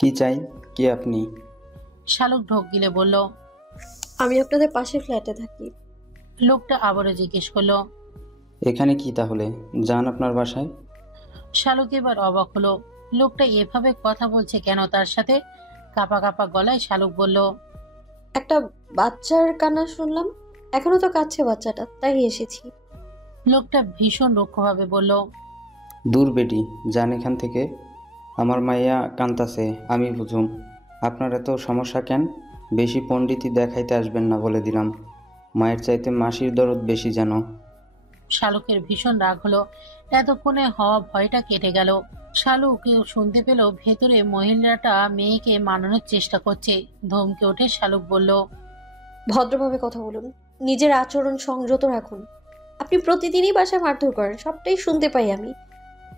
কি চাই? কে আপনি? শালুক ঢোক গিলে বলল। আমি আপনাদের পাশের ফ্ল্যাটে থাকি। লোকটা আবারও জিজ্ঞেস করলো। এখানে কি তাহলে? যান আপনার বাসায়। শালুক এবার অবাক হলো, লোকটা এভাবে কথা বলছে কেন তার সাথে। কাঁপা কাঁপা গলায় শালুক বলল। একটা বাচ্চার কান্না শুনলাম, এখনো তো কাঁদছে বাচ্চাটা, তাই এসেছি। লোকটা ভীষণ রুক্ষভাবে বলল। দূর বেটি, যান এখান থেকে। আমার মাইয়া কান্তাছে, আমি বুঝুম। আপনার এত সমস্যা কেন? বেশি পণ্ডিতি দেখাইতে আসবেন না বলে দিলাম। মায়ের চাইতে মাসির দরদ বেশি যেন। শালুকের ভীষণ রাগ হলো। এতক্ষণে হওয়া ভয়টা কেটে গেল। শালুক শুনতে পেল ভেতরে মহিলাটা মেয়েকে মানানোর চেষ্টা করছে। ধমকে ওঠে শালুক বলল। ভদ্রভাবে কথা বলুন, নিজের আচরণ সংযত রাখুন। আপনি প্রতিদিনই বাসায় মারধর করেন, সবটাই শুনতে পাই আমি।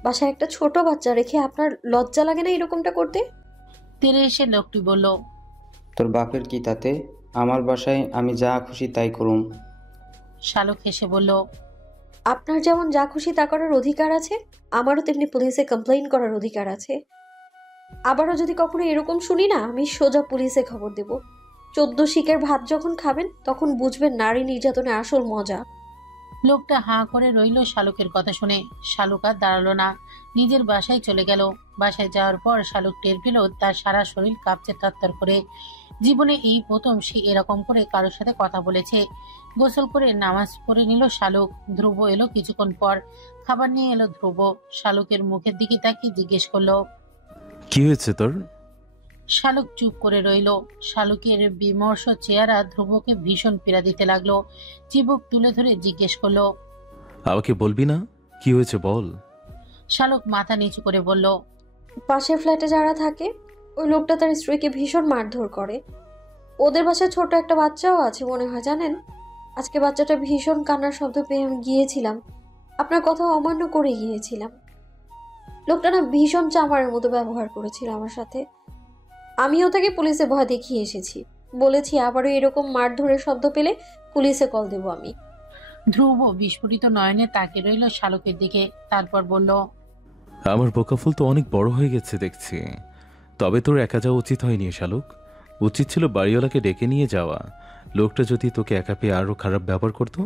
বাসায় একটা ছোট বাচ্চা রেখে আপনার লজ্জা লাগে না এরকমটা করতে? তেরে এসে লোকটি বলল। তোর বাপের কি তাতে? আমার বাসায় আমি যা খুশি তাই করুম। শালুক হেসে বলল। আপনার যেমন যা খুশি তা করার অধিকার আছে, আমারও তেমনি পুলিশে কমপ্লেইন করার অধিকার আছে। আবারও যদি কখনো এরকম শুনি না, আমি সোজা পুলিশে খবর দেব। 14 শিকের ভাত যখন খাবেন তখন বুঝবেন নারী নির্যাতনের আসল মজা। লোকটা হাঁ করে রইল শালুকের কথা শুনে। শালুক আর দাঁড়ালো না, নিজের বাসায় চলে গেল। বাসায় যাওয়ার পর শালুক টের পেল তার সারা শরীর কাঁপছে থরথর করে। জীবনে এই প্রথম সে এরকম করে কারোর সাথে কথা বলেছে। গোসল করে নামাজ পড়ে নিল শালুক। ধ্রুব এলো কিছুক্ষণ পর। খাবার নিয়ে এলো ধ্রুব। শালুকের মুখের দিকে তাকিয়ে জিজ্ঞেস করলো। কি হয়েছে তোর? শালুক চুপ করে রইল। শালুকের বিমর্ষ চেহারা ধ্রুবকে ভীষণ পীড়া দিতে লাগলো। চিবুক তুলে ধরে জিজ্ঞেস করলো। আমাকে বলবি না কি হয়েছে বল। শালুক মাথা নিচু করে বলল। পাশের ফ্ল্যাটে যারা থাকে, ওই লোকটা তার স্ত্রীকে ভীষণ মারধর করে। ওদের বাসায় ছোট একটা বাচ্চাও আছে মনে হয়, জানেন? আজকে বাচ্চাটা ভীষণ কান্নার শব্দ পেয়ে আমি গিয়েছিলাম, আপনার কথা অমান্য করে গিয়েছিলাম। লোকটা না ভীষণ চামারের মতো ব্যবহার করেছিল আমার সাথে। আমিও তাকে পুলিশে ভয় দেখিয়ে এসেছি, বলেছি আবারও এরকম মারধরের শব্দ পেলে পুলিশে কল দেব আমি। ধ্রুব বিস্ফোরিত নয়নে তাকিয়ে রইল শালুকের দিকে। তারপর বলল। আমার বোকাফুল তো অনেক বড় হয়ে গেছে দেখছি। তবে তোর একা যাওয়া উচিত হয়নি শালুক। উচিত ছিল বাড়িওয়ালাকে ডেকে নিয়ে যাওয়া। লোকটা যদি তোকে একা পেয়ে আরো খারাপ ব্যবহার করতো।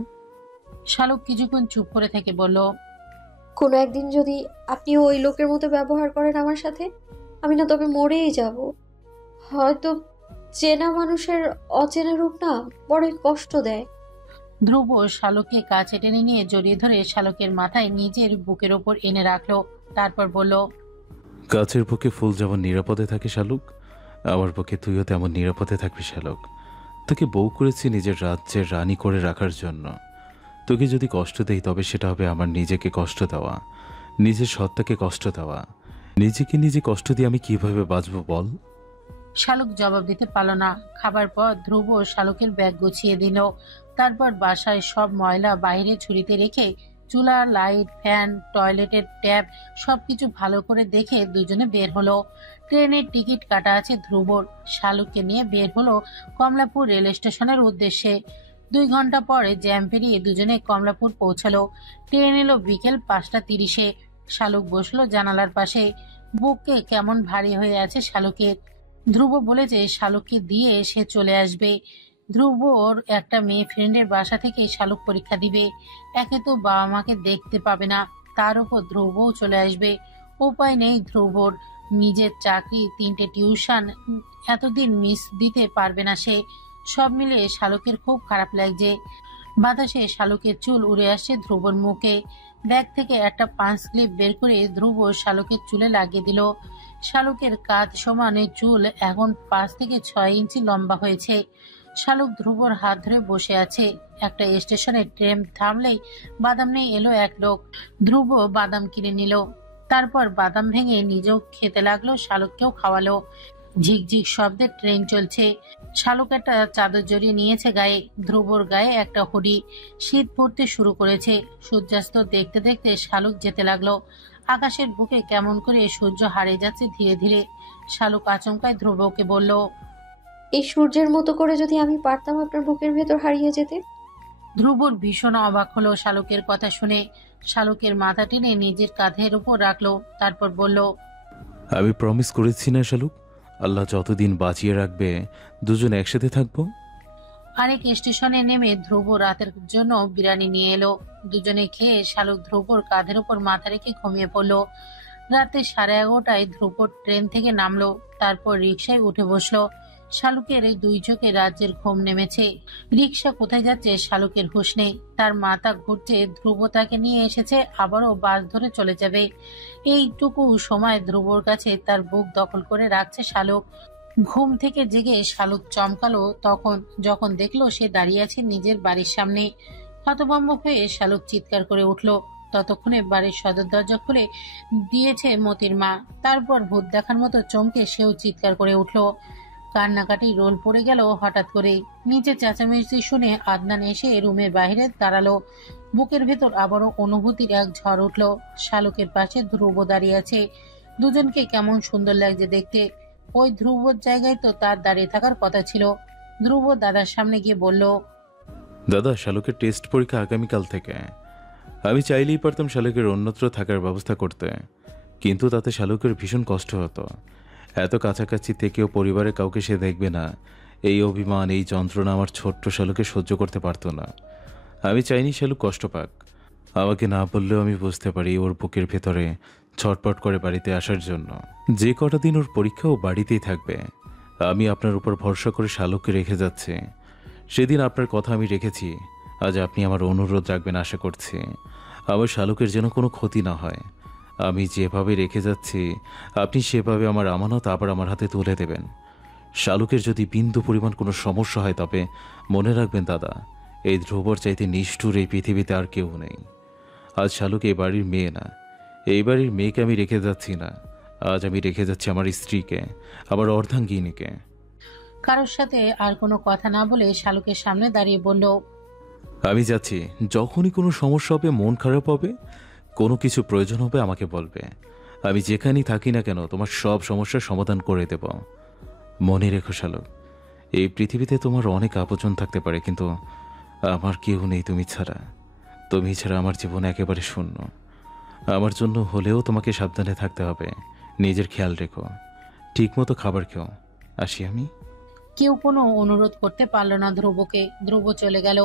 শালুক কিছুক্ষণ চুপ করে থেকে বলল। কোনো একদিন যদি আপনি ওই লোকের মতো ব্যবহার করেন আমার সাথে, আমি না তবে মরেই যাব। হয়তো চেনা মানুষের অচেনা রূপ না বড়ই কষ্ট দেয়। ধ্রুব শালুককে কাছে টেনে নিয়ে জড়িয়ে ধরে শালুকের মাথায় নিজের বুকের ওপর এনে রাখলো। তারপর বলল। গাছের বুকে ফুল যেমন নিরাপদে থাকে শালুক, আমার পক্ষে তুইও তেমন নিরাপদে থাকবি শালুক। তোকে বউ করেছি নিজের রাজ্যের রানী করে রাখার জন্য। তোকে যদি কষ্ট দেই তবে সেটা হবে আমার নিজেকে কষ্ট দেওয়া, নিজের সত্তাকে কষ্ট দেওয়া। নিজেকে নিজে কষ্ট দিয়ে আমি কিভাবে বাঁচবো বল? শালুক জবাব দিতে পারল না। খাবার পর ধ্রুব শালুকের ব্যাগ গুছিয়ে দিল। তারপর বাসায় সব ময়লা বাইরে ঝুড়িতে রেখে চুলা, লাইট, ফ্যান, টয়লেটের ট্যাপ সবকিছু ভালো করে দেখে দুজনে বের হলো। ট্রেনের টিকিট কাটা আছে ধ্রুবর। শালুককে নিয়ে বের হলো কমলাপুর রেল স্টেশনের উদ্দেশ্যে। 2 ঘন্টা পরে জ্যাম পেরিয়ে দুজনে কমলাপুর পৌঁছালো। ট্রেন এলো বিকেল 5টা 30-এ। শালুক বসলো জানালার পাশে। বুকে কেমন ভারী হয়ে আছে শালুকের। ধ্রুব বলেছে শালুককে দিয়ে সে চলে আসবে। ধ্রুবর একটা মেয়ে ফ্রেন্ডের বাসা থেকে শালুক পরীক্ষা দিবে। একে তো বাবা মাকে দেখতে পাবে না, তার উপর ধ্রুবও চলে আসবে। উপায় নেই ধ্রুবর। নিজের চাকরি, 3টে টিউশন, এতদিন মিস দিতে পারবে না সে। সব মিলে শালুকের খুব খারাপ লাগছে। বাতাসে শালুকের চুল উড়ে আসছে ধ্রুবর মুখে। ব্যাগ থেকে একটা পাঁচ ক্লিপ বের করে ধ্রুব শালুকের চুলে লাগিয়ে দিল। শালুকের কাঁধ সমানে চুল এখন 5 থেকে 6 ইঞ্চি লম্বা হয়েছে। শালুক ধ্রুবর হাত ধরে বসে আছে। একটা স্টেশনে ট্রেন থামলেই বাদাম নিয়ে এলো এক লোক। ধ্রুব বাদাম কিনে নিল। তারপর বাদাম ভেঙে নিজেও খেতে লাগলো, শালুককেও খাওয়ালো। ঝিকঝিক শব্দে ট্রেন চলছে। শালুক একটা চাদর জড়িয়ে নিয়েছে গায়ে। ধ্রুবর গায়ে একটা হুডি। শীত পড়তে শুরু করেছে। সূর্যাস্ত দেখতে দেখতে শালুক যেতে লাগলো। আকাশের বুকে কেমন করে সূর্য হারিয়ে যাচ্ছে ধীরে ধীরে। শালুক আচমকায় ধ্রুবকে বলল। এই সূর্যের মতো করে যদি আমি পারতাম আপনার বুকের ভেতর হারিয়ে যেতে। ধ্রুবর ভীষণ অবাক হলো শালুকের কথা শুনে। শালুকের মাথা টেনে নিজের কাঁধের উপর রাখলো। তারপর বলল। আমি প্রমিস করেছি না শালুক, আল্লাহ যতদিন বাঁচিয়ে রাখবে দুজন একসাথে থাকবো। আরেক স্টেশনে নেমে ধ্রুব রাতের জন্য বিরিয়ানি নিয়ে এলো। দুজনে খেয়ে শালুক ধ্রুবর কাঁধের ওপর মাথা রেখে ঘুমিয়ে পড়লো। রাতে 11:30টায় ধ্রুব ট্রেন থেকে নামলো, তারপর রিকশায় উঠে বসলো। শালুকের এই দুই চোখে রাজ্যের ঘুম নেমেছে। রিকশা কোথায় যাচ্ছে শালুকের হুঁশ নেই। তার মাথা ঘুরছে, ধ্রুব তাকে নিয়ে এসেছে, আবারও বাস ধরে চলে যাবে। এইটুকু সময় ধ্রুবর কাছে তার বুক দখল করে রাখছে শালুক। ঘুম থেকে জেগে শালুক চমকালো তখন যখন দেখলো সে দাঁড়িয়ে আছে নিজের বাড়ির সামনে। হতভম্ব হয়ে শালুক চিৎকার করে উঠল। ততক্ষণে বাড়ির সদর দরজা খুলে দিয়েছে মতির মা। তারপর ভূত দেখার মতো চমকে সেও চিৎকার করে উঠল। কান্নাকাটি রোল পড়ে গেল হঠাৎ করে। নিচে চেঁচামেচি শুনে আদনান এসে রুমের বাইরে দাঁড়ালো। বুকের ভেতর আবারও অনুভূতির এক ঝড় উঠল। শালুকের পাশে ধ্রুব দাঁড়িয়ে আছে। দুজনকে কেমন সুন্দর লাগছে দেখতে। ওই ধ্রুবর জায়গায় তো তার দাঁড়িয়ে থাকার কথা ছিল। ধ্রুব দাদার সামনে গিয়ে বলল, দাদা, শালুকের টেস্ট পরীক্ষা আগামীকাল থেকে। আমি চাইলেই পারতাম শালুকের অন্যত্র থাকার ব্যবস্থা করতে, কিন্তু তাতে শালুকের ভীষণ কষ্ট হতো। এত কাছাকাছি থেকেও পরিবারের কাউকে সে দেখবে না, এই অভিমান, এই যন্ত্রণা আমার ছোট্ট শালুকে সহ্য করতে পারতো না। আমি চাইনি শালুক কষ্ট পাক। আমাকে না বললেও আমি বুঝতে পারি ওর বুকের ভেতরে ছটপট করে বাড়িতে আসার জন্য। যে কটা দিন ওর পরীক্ষা ও বাড়িতেই থাকবে। আমি আপনার উপর ভরসা করে শালুককে রেখে যাচ্ছি। সেদিন আপনার কথা আমি রেখেছি, আজ আপনি আমার অনুরোধ রাখবেন আশা করছি। আমার শালুকের যেন কোনো ক্ষতি না হয়। আমি যেভাবে রেখে যাচ্ছি আপনি সেভাবে আমার আমানত আবার আমার হাতে তুলে দেবেন। শালুকের যদি বিন্দু পরিমাণ কোনো সমস্যা হয় তবে মনে রাখবেন দাদা, এই ধ্রুবর চাইতে নিষ্ঠুর এই পৃথিবীতে আর কেউ নেই। আজ শালুক এই বাড়ির মেয়ে না, এই বাড়ির মেয়েকে আমি রেখে যাচ্ছি না, আজ আমি রেখে যাচ্ছি আমার স্ত্রীকে, আমার অর্ধাঙ্গিনীকে। কারোর সাথে আর কোনো কথা না বলে শালুকের সামনে দাঁড়িয়ে বলল, আমি যাচ্ছি। যখনই কোনো সমস্যা হবে, মন খারাপ হবে, কোনো কিছু প্রয়োজন হবে আমাকে বলবে। আমি যেখানেই থাকি না কেন তোমার সব সমস্যার সমাধান করে দেব। মনে রেখো শালুক, এই পৃথিবীতে তোমার অনেক আপনজন থাকতে পারে, কিন্তু আমার কেউ নেই তুমি ছাড়া। তুমি ছাড়া আমার জীবন একেবারে শূন্য। আমার জন্য হলেও তোমাকে সাবধানে থাকতে হবে। নিজের খেয়াল রেখো, ঠিকমতো খাবার খেও। আসি আমি। কেউ কোনো অনুরোধ করতে পারল না ধ্রুবকে। ধ্রুব চলে গেল।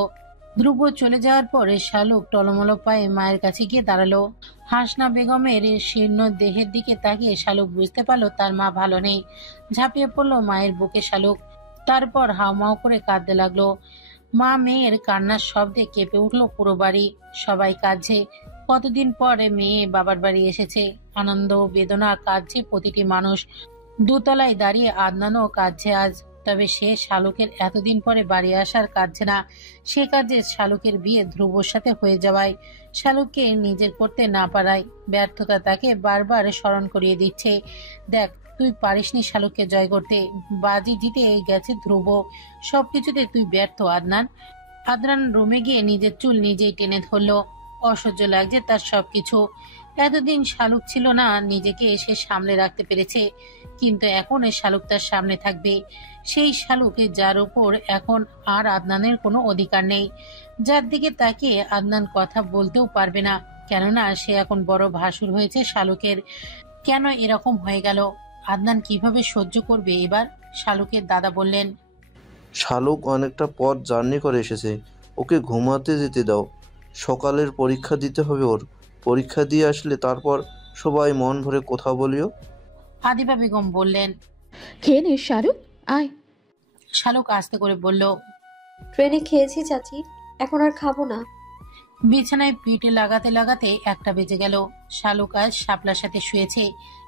ধ্রুব চলে যাওয়ার পরে শালুক টলমলো পায়ে মায়ের কাছে গিয়ে দাঁড়ালো। হাসনা বেগমের শীর্ণ দেহের দিকে তাকিয়ে শালুক বুঝতে পারলো তার মা ভালো নেই। ঝাঁপিয়ে পড়লো মায়ের বুকে শালুক। তারপর হাউমাউ করে কাঁদতে লাগলো। মা মেয়ের কান্নার শব্দে কেঁপে উঠলো পুরো বাড়ি। সবাই কাঁদছে। কতদিন পরে মেয়ে বাবার বাড়ি এসেছে। আনন্দ বেদনা কাঁদছে প্রতিটি মানুষ। দোতলায় দাঁড়িয়ে আদনানও কাঁদছে আজ। তবে সে শালুকের এতদিন পরে বাড়ি আসার কাঁদছে না। সে কাজে শালুকের বিয়ে ধ্রুবর সাথে হয়ে যাওয়ায়, শালুককে নিজের করতে না পারায় ব্যর্থতা তাকে বারবার স্মরণ করিয়ে দিচ্ছে। দেখ, তুই পারিসনি শালুককে জয় করতে। বাজি জিতে গেছে ধ্রুব। সবকিছুতে তুই ব্যর্থ আদনান। আদনান রুমে গিয়ে নিজের চুল নিজেই টেনে ধরলো। অসহ্য লাগছে তার সবকিছু। এতদিন শালুক ছিল না, নিজেকে এসে সামলে রাখতে পেরেছে, কিন্তু এখন এই শালুক তার সামনে থাকবে। সেই শালুকে যার উপর এখন আর আদনানের কোনো অধিকার নেই, যার দিকে তাকিয়ে আদনান কথা বলতেও পারবে না, কেননা সে এখন বড় ভাসুর হয়েছে শালুকের। কেন এরকম হয়ে গেল? আদনান কিভাবে সহ্য করবে এবার? শালুকের দাদা বললেন, শালুক অনেকটা পথ জার্নি করে এসেছে, ওকে ঘুমাতে যেতে দাও। সকালের পরীক্ষা দিতে হবে ওর। পরীক্ষা দিয়ে আসলে তারপর সবাই মন ভরে কথা বলিও। আদিবা বেগম বললেন। খেয়ে নে শাহরুখ, আয়। শালুক আস্তে করে বলল, ট্রেনে খেয়েছি চাচি, এখন আর খাবো না। বিছানায় পিঠে লাগাতে লাগাতে 1টা বেজে গেল। শালুক আজ শাপলার সাথে শুয়েছে।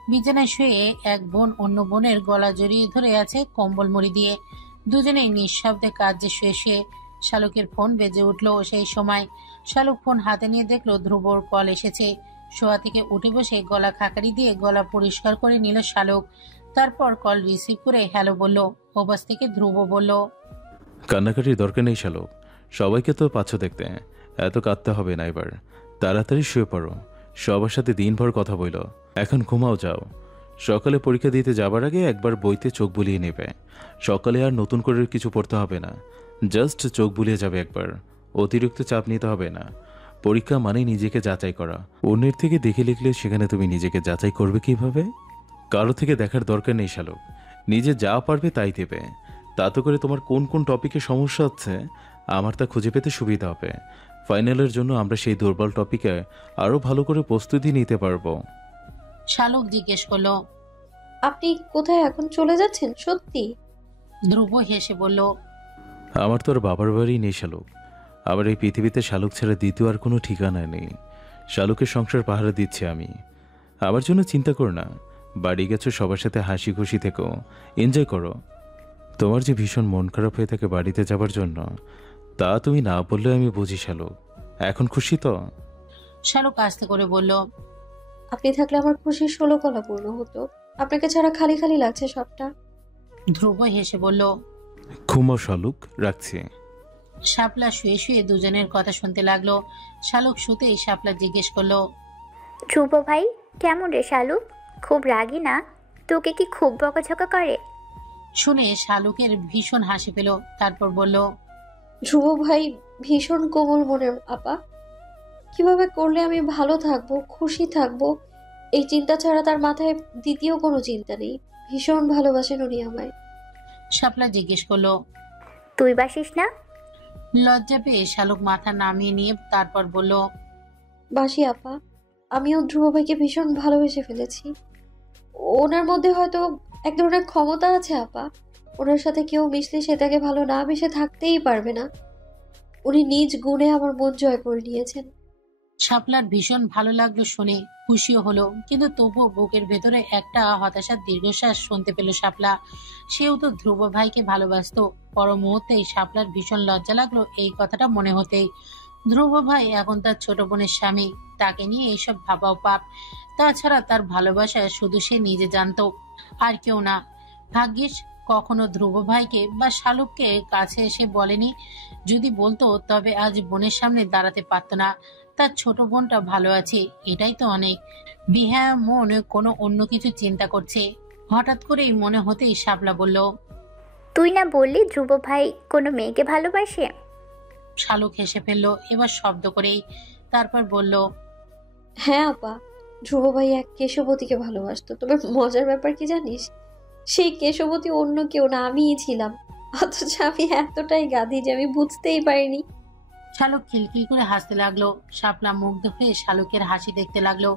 বিছানায় শুয়ে এক বোন অন্য বোনের গলা জড়িয়ে ধরে আছে কম্বল মুড়ি দিয়ে। দুজনেই নিঃশব্দে কাজে শুয়ে শুয়ে। শালুকের ফোন বেজে উঠল সেই সময়। শালুক ফোন হাতে নিয়ে দেখলো ধ্রুবর কল এসেছে। শোয়া থেকে উঠে বসে গলা খাকারি দিয়ে গলা পরিষ্কার করে নিল শালুক। তারপর কল রিসিভ করে হ্যালো বলল। ওপাশ থেকে ধ্রুব বলল, কান্নাকাটির দরকার নেই শালুক, সবাইকে তো পাচ্ছ দেখতে, এত কাঁদতে হবে না এবার। তাড়াতাড়ি শুয়ে পড়ো, সবার সাথে দিনভর কথা বইল। এখন ঘুমাও যাও। সকালে পরীক্ষা দিতে যাবার আগে একবার বইতে চোখ বুলিয়ে নেবে। সকালে আর নতুন করে কিছু পড়তে হবে না, জাস্ট চোখ বুলিয়ে যাবে একবার। অতিরিক্ত চাপ নিতে হবে না। পরীক্ষা মানে নিজেকে যাচাই করা। অন্যের থেকে দেখে লিখলে সেখানে তুমি নিজেকে যাচাই করবে কিভাবে? কারো থেকে দেখার দরকার নেই শালুক, নিজে যা পারবে তাই দেবে। তাতে করে তোমার কোন কোন টপিকে সমস্যা হচ্ছে আমার তা খুঁজে পেতে সুবিধা হবে। ফাইনালের জন্য আমরা সেই দুর্বল টপিকে আরও ভালো করে প্রস্তুতি নিতে পারবো। শালুক জিজ্ঞেস করলো। আপনি কোথায় এখন চলে যাচ্ছেন সত্যি? ধ্রুব হেসে বলল, আমার তো আর বাবার বাড়ি নেই শালুক। আবার এই পৃথিবীতে শালুক ছাড়া দ্বিতীয় আর কোনো ঠিকানা নেই। শালুকের সংসার পাহারা দিচ্ছি আমি। আমার জন্য চিন্তা করো না। বাড়ি গেছো, সবার সাথে হাসি খুশি থেকো, এনজয় করো। তোমার যে ভীষণ মন খারাপ হয়ে থাকে বাড়িতে যাবার জন্য, তা তুমি না বললে আমি বুঝি শালুক। এখন খুশি তো? শালুক আস্তে করে বলল, আপনি থাকলে আমার খুশি 16 কলা পূর্ণ হতো। আপনাকে ছাড়া খালি খালি লাগছে সবটা। ধ্রুব হেসে বলল। ঘুমাও শালুক, রাখছি। শাপলা শুয়ে শুয়ে দুজনের কথা শুনতে লাগলো। শালুক শুতেই শাপলা জিজ্ঞেস করলো, ধ্রুব ভাই কেমন রে শালুক? খুব রাগী না? তোকে কি খুব বকাঝকা করে? শুনে শালুকের ভীষণ হাসি পেল। তারপর বলল, ধ্রুব ভাই ভীষণ কোমল মনের আপা। কিভাবে করলে আমি ভালো থাকবো, খুশি থাকবো, এই চিন্তা ছাড়া তার মাথায় দ্বিতীয় কোনো চিন্তা নেই। ভীষণ ভালোবাসেন উনি আমায়। শাপলা জিজ্ঞেস করলো, তুই বাসিস না? লজ্জা পেয়ে শালুক মাথা নামিয়ে নিয়ে তারপর বলল, বাসি আপা। আমিও ধ্রুব ভাইকে ভীষণ ভালোবেসে ফেলেছি। ওনার মধ্যে হয়তো এক ধরনের ক্ষমতা আছে আপা। ওনার সাথে কেউ মিশলে সে তাকে ভালো না বেসে থাকতেই পারবে না। উনি নিজ গুণে আমার মন জয় করে নিয়েছেন। শাপলার ভীষণ ভালো লাগলো শুনে, খুশিও হলো, কিন্তু তবুও বুকের ভেতরে একটা হতাশার দীর্ঘশ্বাস শুনতে পেল শাপলা। সেও তো ধ্রুব ভাইকে ভালোবাসতো। পর মুহূর্তেই শাপলার ভীষণ লজ্জা লাগলো এই কথাটা মনে হতেই। ধ্রুব ভাই এখন তার ছোট বোনের স্বামী, তাকে নিয়ে এইসব ভাবাও পাপ। তাছাড়া তার ভালোবাসা শুধু সে নিজে জানতো, আর কেউ না। ভাগ্যিস কখনো ধ্রুব ভাইকে বা শালুককে কাছে এসে বলেনি। যদি বলতো তবে আজ বোনের সামনে দাঁড়াতে পারতো না। তার ছোট বোনটা ভালো আছে, এটাই তো অনেক। বিহা মন কোনো অন্য কিছু চিন্তা করছে। হঠাৎ করেই মনে হতেই শাপলা বলল, তুই না বললি ধ্রুব ভাই কোনো মেয়েকে ভালোবাসে? শালুক হেসে ফেললো এবার শব্দ করেই। তারপর বলল, হ্যাঁ আপা, ধ্রুব ভাই এক কেশবতীকে ভালোবাসতো। তবে মজার ব্যাপার কি জানিস, সেই কেশবতী অন্য কেউ না, আমিই ছিলাম। অথচ আমি এতটাই গাধি যে আমি বুঝতেই পারিনি। শালুক খিলখিল করে হাসতে লাগলো। শাপলা মুগ্ধ হয়ে শালুকের হাসি দেখতে লাগলো।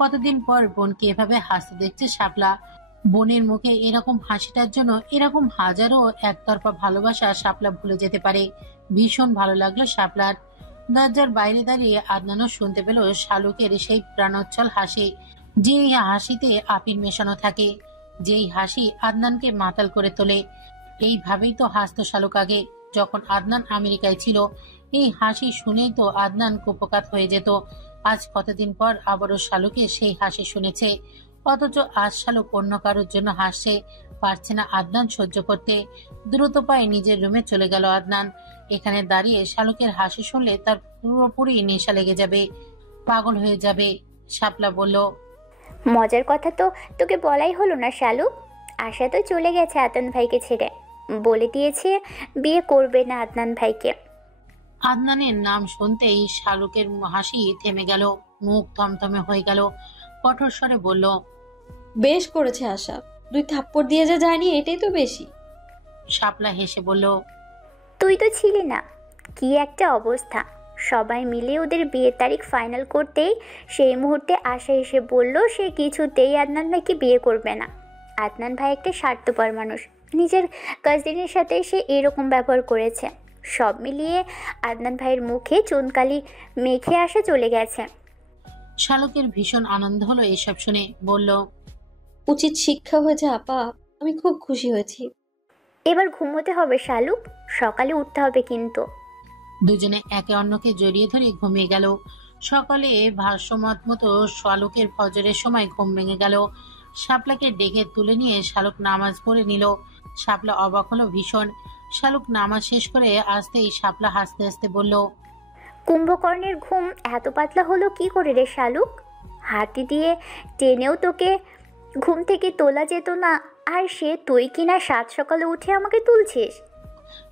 কতদিন পর বোনকে এভাবে হাসতে দেখছে শাপলা। বোনের মুখে এরকম হাসিটার জন্য এরকম হাজারো একতরফা ভালোবাসা শাপলা ভুলে যেতে পারে। ভীষণ ভালো লাগলো শাপলার। দরজার বাইরে দাঁড়িয়ে আদনানও শুনতে পেল শালুকের সেই প্রাণোচ্ছল হাসি, যেই হাসিতে আপিল মেশানো থাকে, যেই হাসি আদনানকে মাতাল করে তোলে। এইভাবেই তো হাসতো শালুক আগে, যখন আদনান আমেরিকায় ছিল। এই হাসি শুনেই তো আদনান কুপকাত হয়ে যেত। আজ কতদিন পর আবারও শালুকে সেই হাসি শুনেছে, অথচ আজ শালুক অন্য কারোর জন্য হাসছে। পারছে না আদনান সহ্য করতে। দ্রুত পায়ে নিজের রুমে চলে গেল আদনান। এখানে দাঁড়িয়ে শালুকের হাসি শুনলে তার পুরোপুরি নেশা লেগে যাবে, পাগল হয়ে যাবে। শাপলা বলল, মজার কথা তো তোকে বলাই হলো না শালুক। আশা তো চলে গেছে আদনান ভাইকে ছেড়ে, বলে দিয়েছে বিয়ে করবে না আদনান ভাইকে। আদনানের নাম শুনতেই শালুকের হাসি থেমে গেল, মুখ থমথমে হয়ে গেল। কঠোর স্বরে বলল, বেশ করেছে আশা, 2 থাপ্পড় দিয়ে যা যায়নি এটাই তো বেশি। শাপলা হেসে বলল, তুই তো ছিলি না। কি একটা অবস্থা! সবাই মিলে ওদের বিয়ের তারিখ ফাইনাল করতেই সেই মুহূর্তে আশা এসে বলল সে কিছুতেই আদনান ভাইকে বিয়ে করবে না। আদনান ভাই একটা স্বার্থপর মানুষ, নিজের কাজিনের সাথে সে এরকম ব্যবহার করেছে। সব মিলিয়ে আদনান ভাইয়ের মুখে চুনকালি মেখে আসা চলে গেছে। শালুকের ভীষণ আনন্দ হলো এসব শুনে। বলল, উচিত শিক্ষা হয়েছে আপা, আমি খুব খুশি হয়েছি। এবার ঘুমোতে হবে শালুক, সকালে উঠতে হবে কিন্তু। দুজনে একে অন্যকে জড়িয়ে ধরে ঘুমিয়ে গেল। সকালে ভাষ্যমত মতো শালুকের ফজরের সময় ঘুম ভেঙে গেল। শাপলাকে ডেকে তুলে নিয়ে শালুক নামাজ পড়ে নিল। শাপলা অবাক হলো ভীষণ। শালুক নামাজ শেষ করে আসতেই শাপলা হাসতে হাসতে বলল, কুম্ভকর্ণের ঘুম এত পাতলা হলো কি করে রে শালুক? হাতি দিয়ে টেনেও তোকে ঘুম থেকে তোলা যেত না, আর সে তুই কিনা 7 সকালে উঠে আমাকে তুলছিস।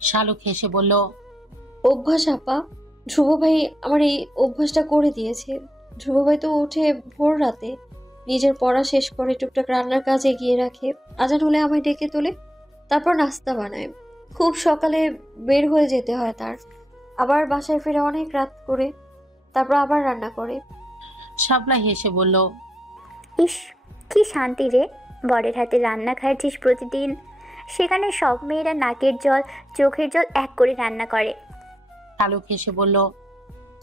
শালুক হেসে বলল, অভ্যাস আপা, ধ্রুব ভাই আমার এই অভ্যাসটা করে দিয়েছে। ধ্রুব ভাই তো ওঠে ভোর রাতে, নিজের পড়া শেষ করে টুকটাক রান্নার কাজ এগিয়ে রাখে, আজান হলে আমায় ডেকে তোলে, তারপর নাস্তা বানায়। খুব সকালে বের হয়ে যেতে হয় তার, আবার বাসায় ফিরে অনেক রাত করে, তারপর আবার রান্না করে। শাপলা হেসে বলল, ইস, কি শান্তি রে, বরের হাতে রান্না খাচ্ছিস প্রতিদিন। সেখানে সব মেয়েরা নাকের জল চোখের জল এক করে রান্না করে। শালুক হেসে বলল,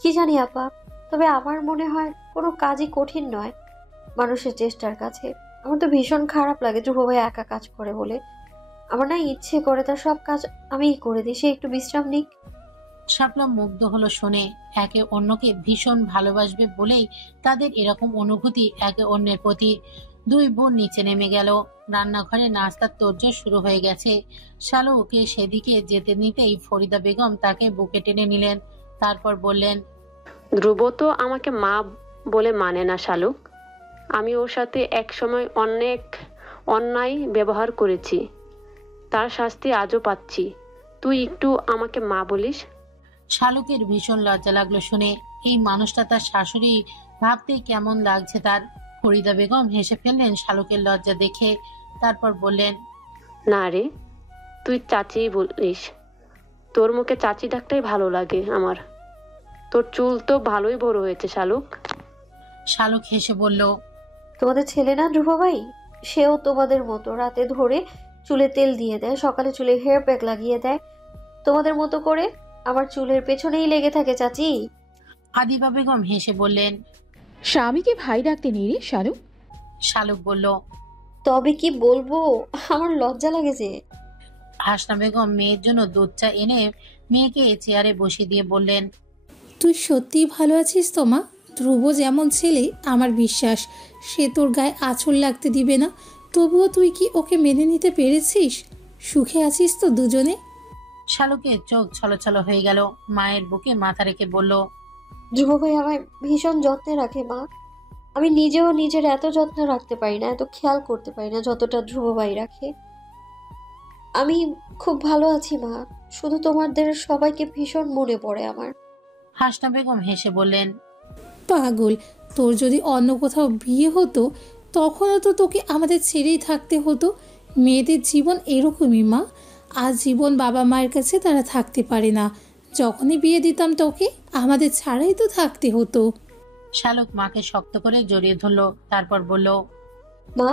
কি জানি আপা, তবে আমার মনে হয় কোনো কাজই কঠিন নয় মানুষের চেষ্টার কাছে। আমার তো ভীষণ খারাপ লাগে ধ্রুব ভাই একা কাজ করে বলে। আমার না ইচ্ছে করে তার সব কাজ আমিই করে দিই, সে একটু বিশ্রাম নিক। শাপলা মুগ্ধ হলো শুনে। একে অন্যকে ভীষণ ভালোবাসবে বলেই তাদের এরকম অনুভূতি একে অন্যের প্রতি। দুই বোন নিচে নেমে গেল। রান্নাঘরে নাস্তার তোড়জোড় শুরু হয়ে গেছে। শালুকে সেদিকে যেতে নিতেই ফরিদা বেগম তাকে বুকে টেনে নিলেন। তারপর বললেন, ধ্রুব তো আমাকে মা বলে মানে না শালুক। আমি ওর সাথে একসময় অনেক অন্যায় ব্যবহার করেছি, তার শাস্তি আজও পাচ্ছি। তুই একটু আমাকে মা বলিস। শালুকের ভীষণ লজ্জা লাগলো শুনে। এই মানুষটা তার শাশুড়ি ভাবতে কেমন লাগছে তার। ফরিদা বেগম হেসে ফেললেন শালুকের লজ্জা দেখে। তারপর বললেন, না রে, তুই চাচি বলিস। তোর মুখে চাচি ডাকটাই ভালো লাগে আমার। তোর চুল তো ভালোই বড় হয়েছে শালুক। শালুক হেসে বলল, তোমাদের ছেলে না ধ্রুব ভাই, সেও তোমাদের মতো রাতে ধরে চুলে তেল দিয়ে দেয়, সকালে চুলে হেয়ার প্যাক লাগিয়ে দেয়। তোমাদের মতো করে আমার চুলের পেছনেই লেগে থাকে চাচি। আদিবা বেগম হেসে বললেন। স্বামীকে ভাই ডাকতে নেই রে শালুক। শালুক বলল, তবে কি বলবো, আমার লজ্জা লাগে যে। হাসনা বেগম মেয়ের জন্য দুধ চা এনে মেয়েকে চেয়ারে বসিয়ে দিয়ে বললেন, তুই সত্যিই ভালো আছিস তো মা? ধ্রুব যেমন ছেলে আমার বিশ্বাস সে তোর গায়ে আঁচড় লাগতে দিবে না। তবুও তুই কি ওকে মেনে নিতে পেরেছিস? সুখে আছিস তো দুজনে? শালুকের চোখ ছলছল হয়ে গেল। মায়ের বুকে মাথা রেখে বলল, ধ্রুব ভাই আমায় ভীষণ যত্নে রাখে মা। আমি নিজেও নিজের এত যত্ন রাখতে পারি না, এত খেয়াল করতে পারি না যতটা ধ্রুব ভাই রাখে। আমি খুব ভালো আছি মা, শুধু তোমাদের সবাইকে ভীষণ মনে পড়ে আমার। হাসনা বেগম হেসে বললেন, পাগল, তোর যদি অন্য কোথাও বিয়ে হতো তখনও তো তোকে আমাদের ছেড়েই থাকতে হতো। মেয়েদের জীবন এরকমই মা, আজ জীবন বাবা মায়ের কাছে তারা থাকতে পারে না। যখনই বিয়ে দিতাম তোকে আমাদের ছাড়াই তো থাকতে হতো। শালুক মাকে শক্ত করে জড়িয়ে ধরল। তারপর বলল, মা,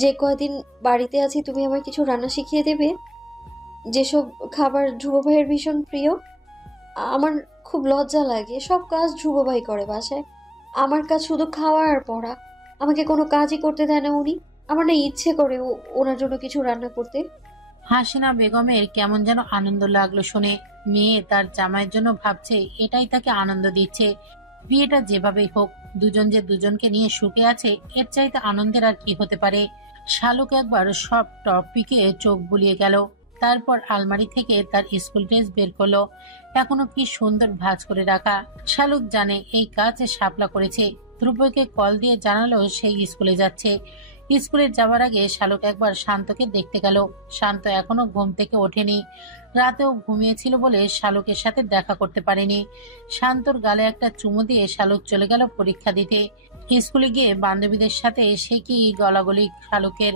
যে কয়দিন বাড়িতে আছি তুমি আমায় কিছু রান্না শিখিয়ে দেবে? যেসব খাবার ধ্রুব ভাইয়ের ভীষণ প্রিয়। আমার খুব লজ্জা লাগে, সব কাজ ধ্রুব ভাই করে বাসায়। আমার কাজ শুধু খাওয়া আর পড়া, আমাকে কোনো কাজই করতে দেয় না উনি। আমার না ইচ্ছে করে ওনার জন্য কিছু রান্না করতে। হাসিনা বেগমের কেমন যেন আনন্দ লাগলো শুনে। মেয়ে তার জামাইয়ের জন্য ভাবছে, এটাই তাকে আনন্দ দিচ্ছে। বিয়েটা যেভাবেই হোক, দুজন যে দুজনকে নিয়ে সুখে আছে, এর চাইতে আনন্দের আর কি হতে পারে। শালুক একবার সব টপিকে চোখ বুলিয়ে গেল। তারপর আলমারি থেকে তার স্কুল ড্রেস বের করলো। এখনো কি সুন্দর ভাঁজ করে রাখা। শালুক জানে এই কাজ শাপলা করেছে। ধ্রুবকে কল দিয়ে জানালো সেই স্কুলে যাচ্ছে। স্কুলে যাওয়ার আগে শালুক একবার শান্তকে দেখতে গেল। শান্ত এখনো ঘুম থেকে ওঠেনি। রাতেও ঘুমিয়েছিল বলে শালুকের সাথে দেখা করতে পারেনি। শান্তর গালে একটা চুমু দিয়ে শালুক চলে গেল পরীক্ষা দিতে। স্কুলে গিয়ে বান্ধবীদের সাথে সে কি গলাগলি শালুকের।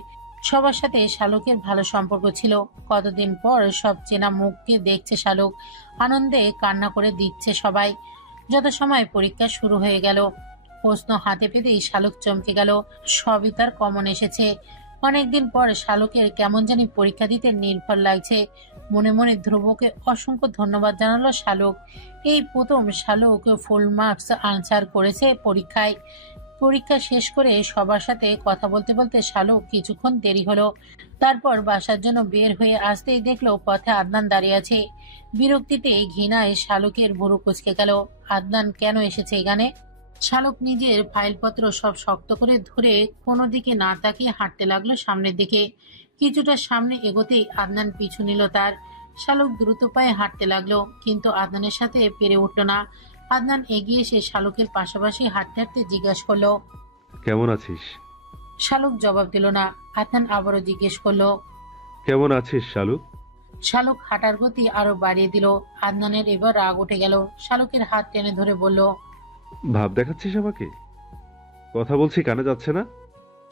সবার সাথে শালুকের ভালো সম্পর্ক ছিল। কতদিন পর সব চেনা মুখকে দেখছে শালুক। আনন্দে কান্না করে দিচ্ছে সবাই। যত সময় পরীক্ষা শুরু হয়ে গেল, প্রশ্ন হাতে পেতেই শালুক চমকে গেল। সবই তার কমন এসেছে। অনেকদিন পর শালুকের কেমন জানি পরীক্ষা দিতে নির্ভর লাগছে। মনে মনে ধ্রুবকে অসংখ্য ধন্যবাদ জানালো শালুক। এই প্রথম শালুক ফুল মার্কস আনসার করেছে পরীক্ষায়। পরীক্ষা শেষ করে সবার সাথে কথা বলতে বলতে শালুক কিছুক্ষণ দেরি হলো। তারপর বাসার জন্য বের হয়ে আসতেই দেখলো পথে আদনান দাঁড়িয়ে আছে। বিরক্তিতে ঘৃণায় শালুকের ভুরু কুঁচকে গেল। আদনান কেন এসেছে এখানে? শালুক নিজের ফাইলপত্র সব শক্ত করে ধরে কোনো দিকে না তাকিয়ে হাঁটতে লাগলো সামনের দিকে। কিছুটা সামনে এগোতেই আদনান পিছু নিল তার। শালুক দ্রুত পায়ে হাঁটতে লাগলো, কিন্তু আদনানের সাথে পেরে উঠল না। আদনান এগিয়ে এসে শালুকের পাশাপাশি হাঁটতে হাঁটতে জিজ্ঞাসা করলো, কেমন আছিস? শালুক জবাব দিল না। আদনান আবারও জিজ্ঞেস করলো, কেমন আছিস শালুক? শালুক হাঁটার গতি আরো বাড়িয়ে দিল। আদনানের এবার রাগ উঠে গেল। শালুকের হাত টেনে ধরে বলল, ভাব দেখাচ্ছিস আমাকে? কথা বলছি কানে যাচ্ছে না?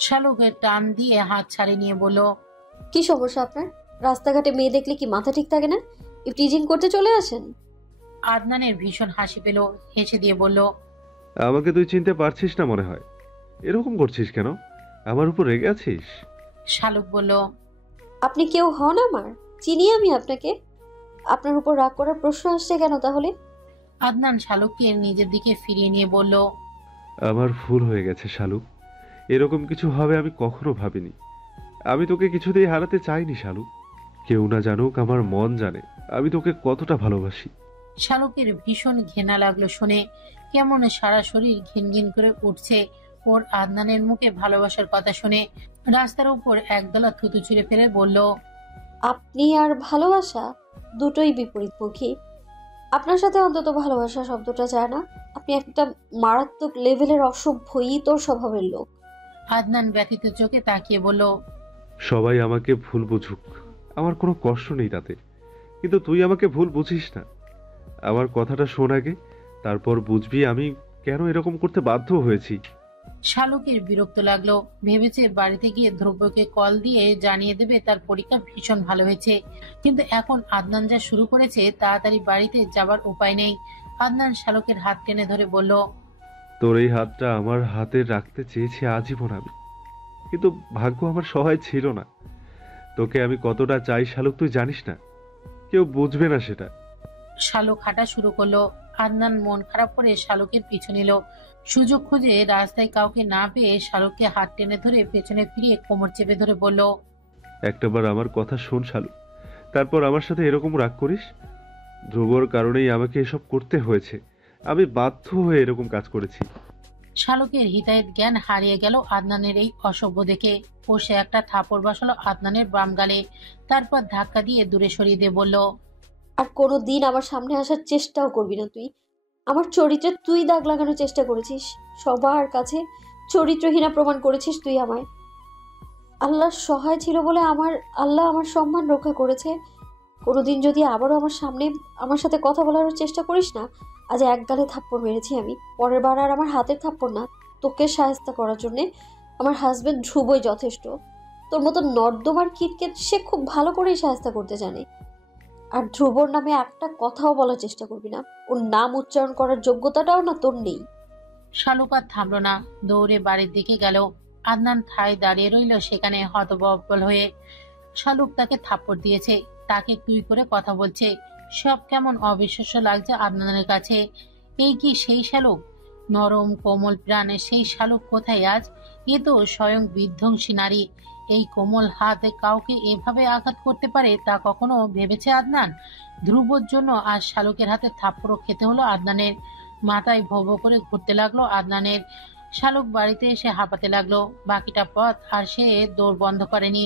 শালুকের টান দিয়ে হাত ছাড়িয়ে নিয়ে বলল, কি সমস্যা আপনার? রাস্তাঘাটে মেয়ে দেখলে কি মাথা ঠিক থাকে না? টিজিং করতে চলে আসেন? আদনানের ভীষণ হাসি পেল, হেসে দিয়ে বলল, আমাকে তুই চিনতে পারছিস না মনে হয়। এরকম করছিস কেন? আমার উপর রেগে আছিস? শালুক বলল, আপনি কেউ হন আমার? চিনি আমি আপনাকে? আপনার উপর রাগ করার প্রশ্ন আসছে কেন তাহলে? আদনান শালুককে নিজের দিকে ফিরিয়ে নিয়ে বলল, আমার ভুল হয়ে গেছে শালুক। এরকম কিছু হবে আমি কখনো ভাবিনি। আমি তোকে কিছুতেই হারাতে চাইনি শালুক। কেউ না জানুক, আমার মন জানে আমি তোকে কতটা ভালোবাসি। শালুকের ভীষণ ঘৃণা লাগলো শুনে। কেমন সারা শরীর ঘিনঘিন করে উঠছে ওর আদনানের মুখে ভালোবাসার কথা শুনে। রাস্তার উপর একদলা থুতু ছুঁড়ে ফেলে বলল, আপনি আর ভালোবাসা দুটোই বিপরীতমুখী। আপনার সাথে অন্তত ভালোবাসা শব্দটা যায় না। আপনি একটা মারাত্মক লেভেলের অসভ্য ইতর স্বভাবের লোক। আদনান ব্যথিত চোখে তাকিয়ে বলল, সবাই আমাকে ভুল বুঝুক, আমার কোনো কষ্ট নেই তাতে, কিন্তু তুই আমাকে ভুল বুঝিস না। আমার কথাটা শোন আগে, তারপর বুঝবি আমি কেন এরকম করতে বাধ্য হয়েছি। শালুকের বিরক্ত লাগলো। ভেবেছে বাড়িতে গিয়ে ধ্রুবকে কল দিয়ে জানিয়ে দেবে তার পরীক্ষা ভীষণ ভালো হয়েছে, কিন্তু এখন আদনান যা শুরু করেছে তাড়াতাড়ি বাড়িতে যাবার উপায় নেই। আদনান শালুকের হাত টেনে ধরে বলল, তোর এই হাতটা আমার হাতে রাখতে চেয়েছি আজীবন আমি, কিন্তু ভাগ্য আমার সহায় ছিল না। তোকে আমি কতটা চাই শালুক তুই জানিস না, কেউ বুঝবে না সেটা। শালুক হাঁটা শুরু করলো। আদনান মন খারাপ করে শালুকের পিছু নিল। সুযোগ খুঁজে রাস্তায় কাউকে না পেয়ে শালুককে হাত টেনে ধরে পেছনে ফিরিয়ে কোমর চেপে ধরে বলল, একটাবার আমার কথা শোন শালুক, তারপর আমার সাথে এরকম রাগ করিস। ধ্রুবর কারণেই আমাকে এসব করতে হয়েছে, আমি বাধ্য হয়ে এরকম কাজ করেছি। শালুকের হিতায়েত জ্ঞান হারিয়ে গেল আদনানের এই অসভ্য দেখে। কষে একটা থাপড় বসালো আদনানের বাম গালে, তারপর ধাক্কা দিয়ে দূরে সরিয়ে দিয়ে বলল, আর কোনো দিন আমার সামনে আসার চেষ্টাও করবি না তুই। আমার চরিত্রে তুই দাগ লাগানোর চেষ্টা করেছিস, সবার কাছে চরিত্রহীনা প্রমাণ করেছিস তুই আমায়। আল্লাহ সহায় ছিল বলে আল্লাহ আমার সম্মান রক্ষা করেছে। কোনোদিন যদি আবারও আমার সাথে কথা বলার চেষ্টা করিস না, আজ এক গালে থাপ্পড় মেরেছি আমি, পরের বার আর আমার হাতের থাপ্পড় না। তোকে সাহায্য করার জন্যে আমার হাজবেন্ড ধ্রুবই যথেষ্ট। তোর মতো নর্দমার কিটকে সে খুব ভালো করেই সাহায্য করতে জানে। আর ধ্রুবর নামে একটা কথাও বলার চেষ্টা করবি না, ওর নাম উচ্চারণ করার যোগ্যতাটাও না তোর নেই। শালুক আর থামলো না, দৌড়ে বাড়ির দিকে গেল। আদনান ঠায় দাঁড়িয়ে রইল সেখানে হতবম্বল হয়ে। শালুক তাকে থাপ্পড় দিয়েছে, তাকে তুই করে কথা বলছে, সব কেমন অবিশ্বাস্য লাগছে আদনানের কাছে। এই কি সেই শালুক? নরম কোমল প্রাণে সেই শালুক কোথায় আজ? এ তো স্বয়ং বিধ্বংসী নারী। এই কোমল হাত কাউকে এভাবে আঘাত করতে পারে তা কখনো ভেবেছে আদনান? ধ্রুবর জন্য আজ শালুকের হাতে থাপ্পড়ও খেতে হলো আদনানের। মাথায় ভো ভো করে ঘুরতে লাগলো আদনানের। শালুক বাড়িতে এসে হাঁপাতে লাগলো। বাকিটা পথ আর সে দৌড় বন্ধ করেনি।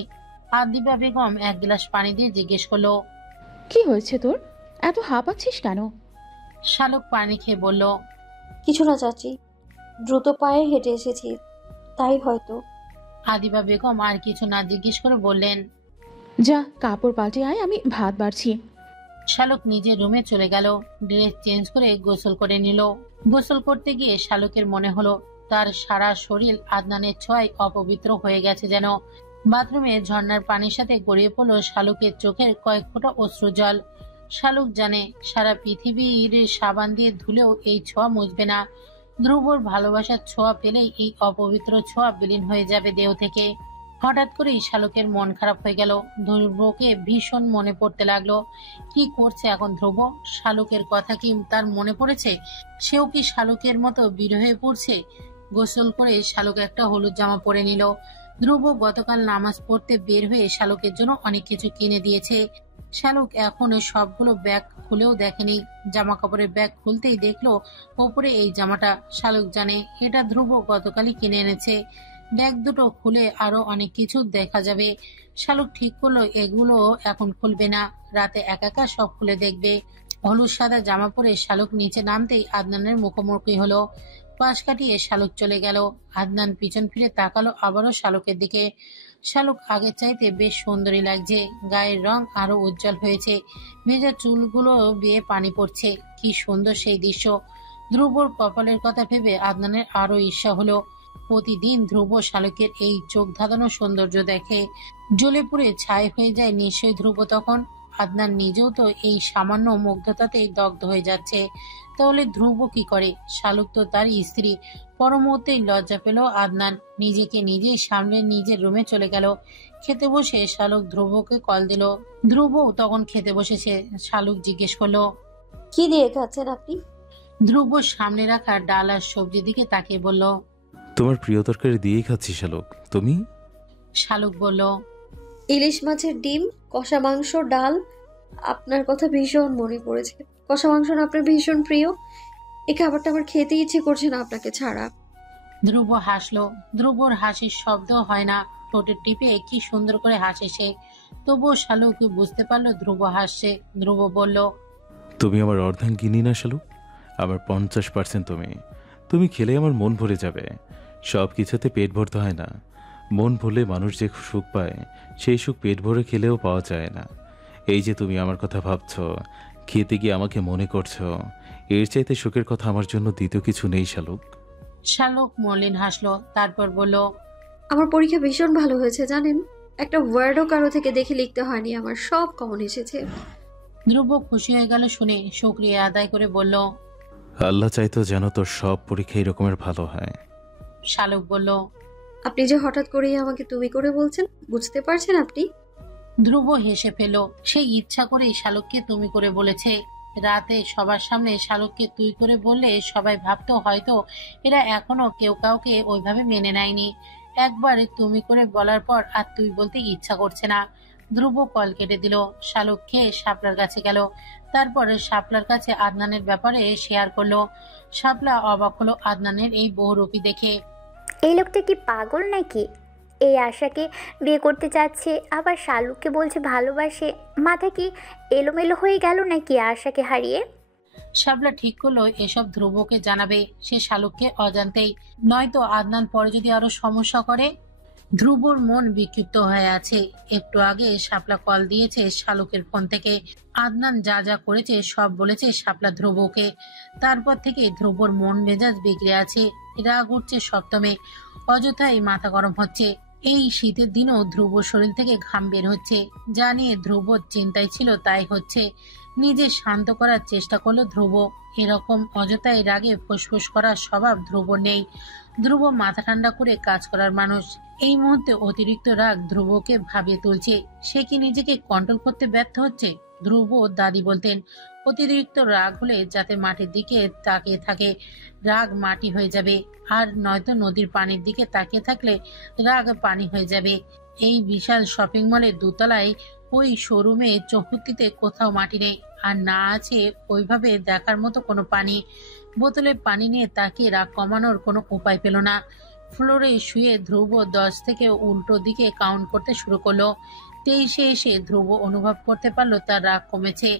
আদিবা বেগম এক গ্লাস পানি দিয়ে জিজ্ঞেস করলো, কি হয়েছে তোর? এত হাঁপাচ্ছিস কেন? শালুক পানি খেয়ে বলল, কিছু না চাচি, দ্রুত পায়ে হেঁটে এসেছি তাই হয়তো। আদিবা বেগম আর কিছু না জিজ্ঞেস করে বললেন, যা কাপড় পাল্টে আয়, আমি ভাত বাড়ছি। শালুক নিজের রুমে চলে গেল। ড্রেস চেঞ্জ করে গোসল করে নিল। গোসল করতে গিয়ে শালুকের মনে হলো তার সারা শরীর আদনানের ছোঁয়ায় অপবিত্র হয়ে গেছে যেন। বাথরুমে ঝর্ণার পানির সাথে গড়িয়ে পড়ল শালুকের চোখের কয়েক ফোঁটা অশ্রু জল। শালুক জানে সারা পৃথিবীর সাবান দিয়ে ধুলেও এই ছোঁয়া মুছবে না। ধ্রুবর ভালোবাসার ছোঁয়া পেলেই এই অপবিত্র ছোঁয়া বিলীন হয়ে যাবে দেহ থেকে। হঠাৎ করেই শালুকের মন খারাপ হয়ে গেল। ধ্রুবকে ভীষণ মনে পড়তে লাগলো। কি করছে এখন ধ্রুব? শালুকের কথা কি তার মনে পড়েছে? সেও কি শালুকের মতো বিরহে পড়ছে? গোসল করে শালুক একটা হলুদ জামা পরে নিল। ধ্রুব গতকাল নামাজ পড়তে বের হয়ে শালুকের জন্য অনেক কিছু কিনে দিয়েছে। শালুক এখনো সবগুলো ব্যাগ খুলেও দেখেনি। জামা কাপড়ের ব্যাগ খুলতেই দেখলো ওপরে এই জামাটা। শালুক জানে এটা ধ্রুব গতকালই কিনে এনেছে। ব্যাগ দুটো খুলে আরো অনেক কিছু দেখা যাবে। শালুক ঠিক করলো এগুলো এখন খুলবে না, রাতে একা একা সব খুলে দেখবে। হলুদ সাদা জামা পরে শালুক নিচে নামতেই আদনানের মুখোমুখি হলো। পাশ কাটিয়ে শালুক চলে গেল। আদনান পিছন ফিরে তাকালো আবারও শালুকের দিকে। শালুক আগের চাইতে বেশ সুন্দরী লাগছে। গায়ের রং আরো উজ্জ্বল হয়েছে। ভেজা চুলগুলো বেয়ে পানি পড়ছে। কি সুন্দর সেই দৃশ্য। ধ্রুবর কপালের কথা ভেবে আদনানের আরো ঈর্ষা হলো। প্রতিদিন ধ্রুব শালুকের এই চোখ ধাঁধানো সৌন্দর্য দেখে জ্বলে পুড়ে ছাই হয়ে যায় নিশ্চয়ই ধ্রুব তখন। আদনান নিজেও তো এই সামান্য মুগ্ধতাতেই দগ্ধ হয়ে যাচ্ছে, তাহলে ধ্রুব কি করে? শালুক তো তার স্ত্রী। পরমুহূর্তেই লজ্জা পেল আদনান, নিজেকে নিজেই সামনে নিজের রুমে চলে গেল। খেতে বসে শালুক ধ্রুবকে কল দিল। ধ্রুব তখন খেতে বসেছে। শালুক জিজ্ঞেস করলো, কি দিয়ে খাচ্ছেন আপনি? ধ্রুব সামনে রাখা ডাল আর সবজির দিকে তাকিয়ে বলল। তোমার প্রিয় তরকারি দিয়েই খাচ্ছি শালুক, তুমি? শালুক বলল, ইলিশ মাছের ডিম, কষা মাংস, ডাল। আপনার কথা ভীষণ মনে পড়েছে। কষা মাংস না আপনার ভীষণ প্রিয়। এই খাবারটা আমার খেতে ইচ্ছে করছে না আপনাকে ছাড়া। ধ্রুব হাসলো। ধ্রুবর হাসির শব্দ হয় না, ঠোঁটের টিপে কি সুন্দর করে হাসে সে। তবুও শালুক বুঝতে পারলো ধ্রুব হাসছে। ধ্রুব বলল, তুমি আমার অর্ধাঙ্গিনী না শালুক, আমার 50% তুমি। তুমি খেলে আমার মন ভরে যাবে। সব কিছুতে পেট ভরতে হয় না, মন ভরলে মানুষ যে সুখ পায় সেই সুখ পেট ভরে খেলেও পাওয়া যায় না। এই যে তুমি আমার কথা ভাবছো, খেতে গিয়ে আমাকে মনে করছো, এর চাইতে সুখের কথা আমার জন্য দ্বিতীয় কিছু নেই শালুক। শালুক মলিন হাসলো, তারপর বলল, আমার পরীক্ষা ভীষণ ভালো হয়েছে জানেন। একটা ওয়ার্ডও কারো থেকে দেখে লিখতে হয়নি, আমার সব কমন এসেছে। ধ্রুব খুশি হয়ে গেল শুনে, শুকরিয়া আদায় করে বলল, আল্লাহ চাইতো যেন তোর সব পরীক্ষা এরকমের ভালো হয়। শালুক বলল, আপনি যে হঠাৎ করেই আমাকে তুমি করে বলছেন, বুঝতে পারছেন আপনি? ধ্রুব হেসে ফেল। সে ইচ্ছা করেই শালুককে তুমি করে বলেছে। রাতে সবার সামনে শালুককে তুই করে বললে সবাই ভাবতো হয়তো এরা এখনো কেউ কাউকে ওইভাবে মেনে নেয়নি। একবার তুমি করে বলার পর আর তুই বলতে ইচ্ছা করছে না। ধ্রুব কল কেটে দিল। শালুক খেয়ে শাপলার কাছে গেল। তারপরে শাপলার কাছে আদনানের ব্যাপারে শেয়ার করলো। শাপলা অবাক হলো আদনানের এই বহুরূপী দেখে। এই লোকটা কি পাগল নাকি? এই আশাকে বিয়ে করতে চাচ্ছে, আবার শালুককে বলছে ভালোবাসে। মাথা কি এলোমেলো হয়ে গেল নাকি আশাকে হারিয়ে? শাপলা ঠিক করলো এসব ধ্রুবকে জানাবে, সে শালুককে অজান্তেই। নয়তো আদনান পরে যদি আরো সমস্যা করে। ধ্রুবর মন বিক্ষিপ্ত হয়ে আছে। একটু আগে শাপলা কল দিয়েছে শালুকের ফোন থেকে। আদনান যা যা করেছে সব বলেছে শাপলা ধ্রুবকে। তারপর থেকে ধ্রুবর মন মেজাজ বিগড়ে আছে, রাগ উঠছে সপ্তমে। অযথাই মাথা গরম হচ্ছে। এই শীতের দিনও ধ্রুব শরীর থেকে ঘাম বের হচ্ছে। যা নিয়ে ধ্রুব চিন্তায় ছিল তাই হচ্ছে। নিজে শান্ত করার চেষ্টা করলো ধ্রুব। এরকম অযথাই রাগে ফুসফুস করার স্বভাব ধ্রুব নেই। ধ্রুব মাথা ঠান্ডা করে কাজ করার মানুষ। এই মুহূর্তে অতিরিক্ত রাগ ধ্রুবকে ভাবিয়ে তুলছে। সে কি নিজেকে কন্ট্রোল করতে ব্যর্থ হচ্ছে? ধ্রুব দাদি বলতেন, অতিরিক্ত রাগ হলে যাতে মাটির দিকে তাকিয়ে থাকে, রাগ মাটি হয়ে যাবে। আর নয়তো নদীর পানির দিকে তাকিয়ে থাকলে রাগ পানি হয়ে যাবে। এই বিশাল শপিং মলের দোতলায় ওই শোরুমে চৌহদ্দিতে কোথাও মাটি নেই, আর না আছে ওইভাবে দেখার মতো কোনো পানি। বোতলে পানি নিয়ে তাকিয়ে রাগ কমানোর কোনো উপায় পেল না। ফ্লোরে শুয়ে ধ্রুব 10 থেকে উল্টো দিকে কাউন্ট করতে শুরু করলো। 23-এ এসে ধ্রুব অনুভব করতে পারলো তার রাগ কমেছে।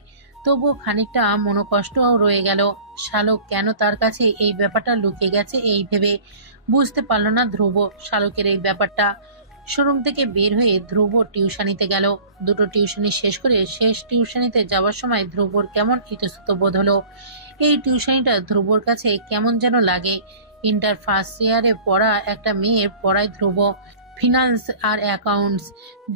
তবুও খানিকটা মনোকষ্টও রয়ে গেল। শালুক কেন তার কাছে এই ব্যাপারটা লুকিয়ে গেছে এই ভেবে বুঝতে পারল না ধ্রুব শালুকের এই ব্যাপারটা। শোরুম থেকে বের হয়ে ধ্রুব টিউশনিতে গেল। দুটো টিউশনি শেষ করে শেষ টিউশনিতে যাওয়ার সময় ধ্রুবর কেমন ইতস্তত বোধ হলো। এই টিউশনিটা ধ্রুবর কাছে কেমন যেন লাগে। ইন্টার ফার্স্ট ইয়ারে পড়া একটা মেয়ের পড়ায় ধ্রুব। ফিনান্স আর অ্যাকাউন্টস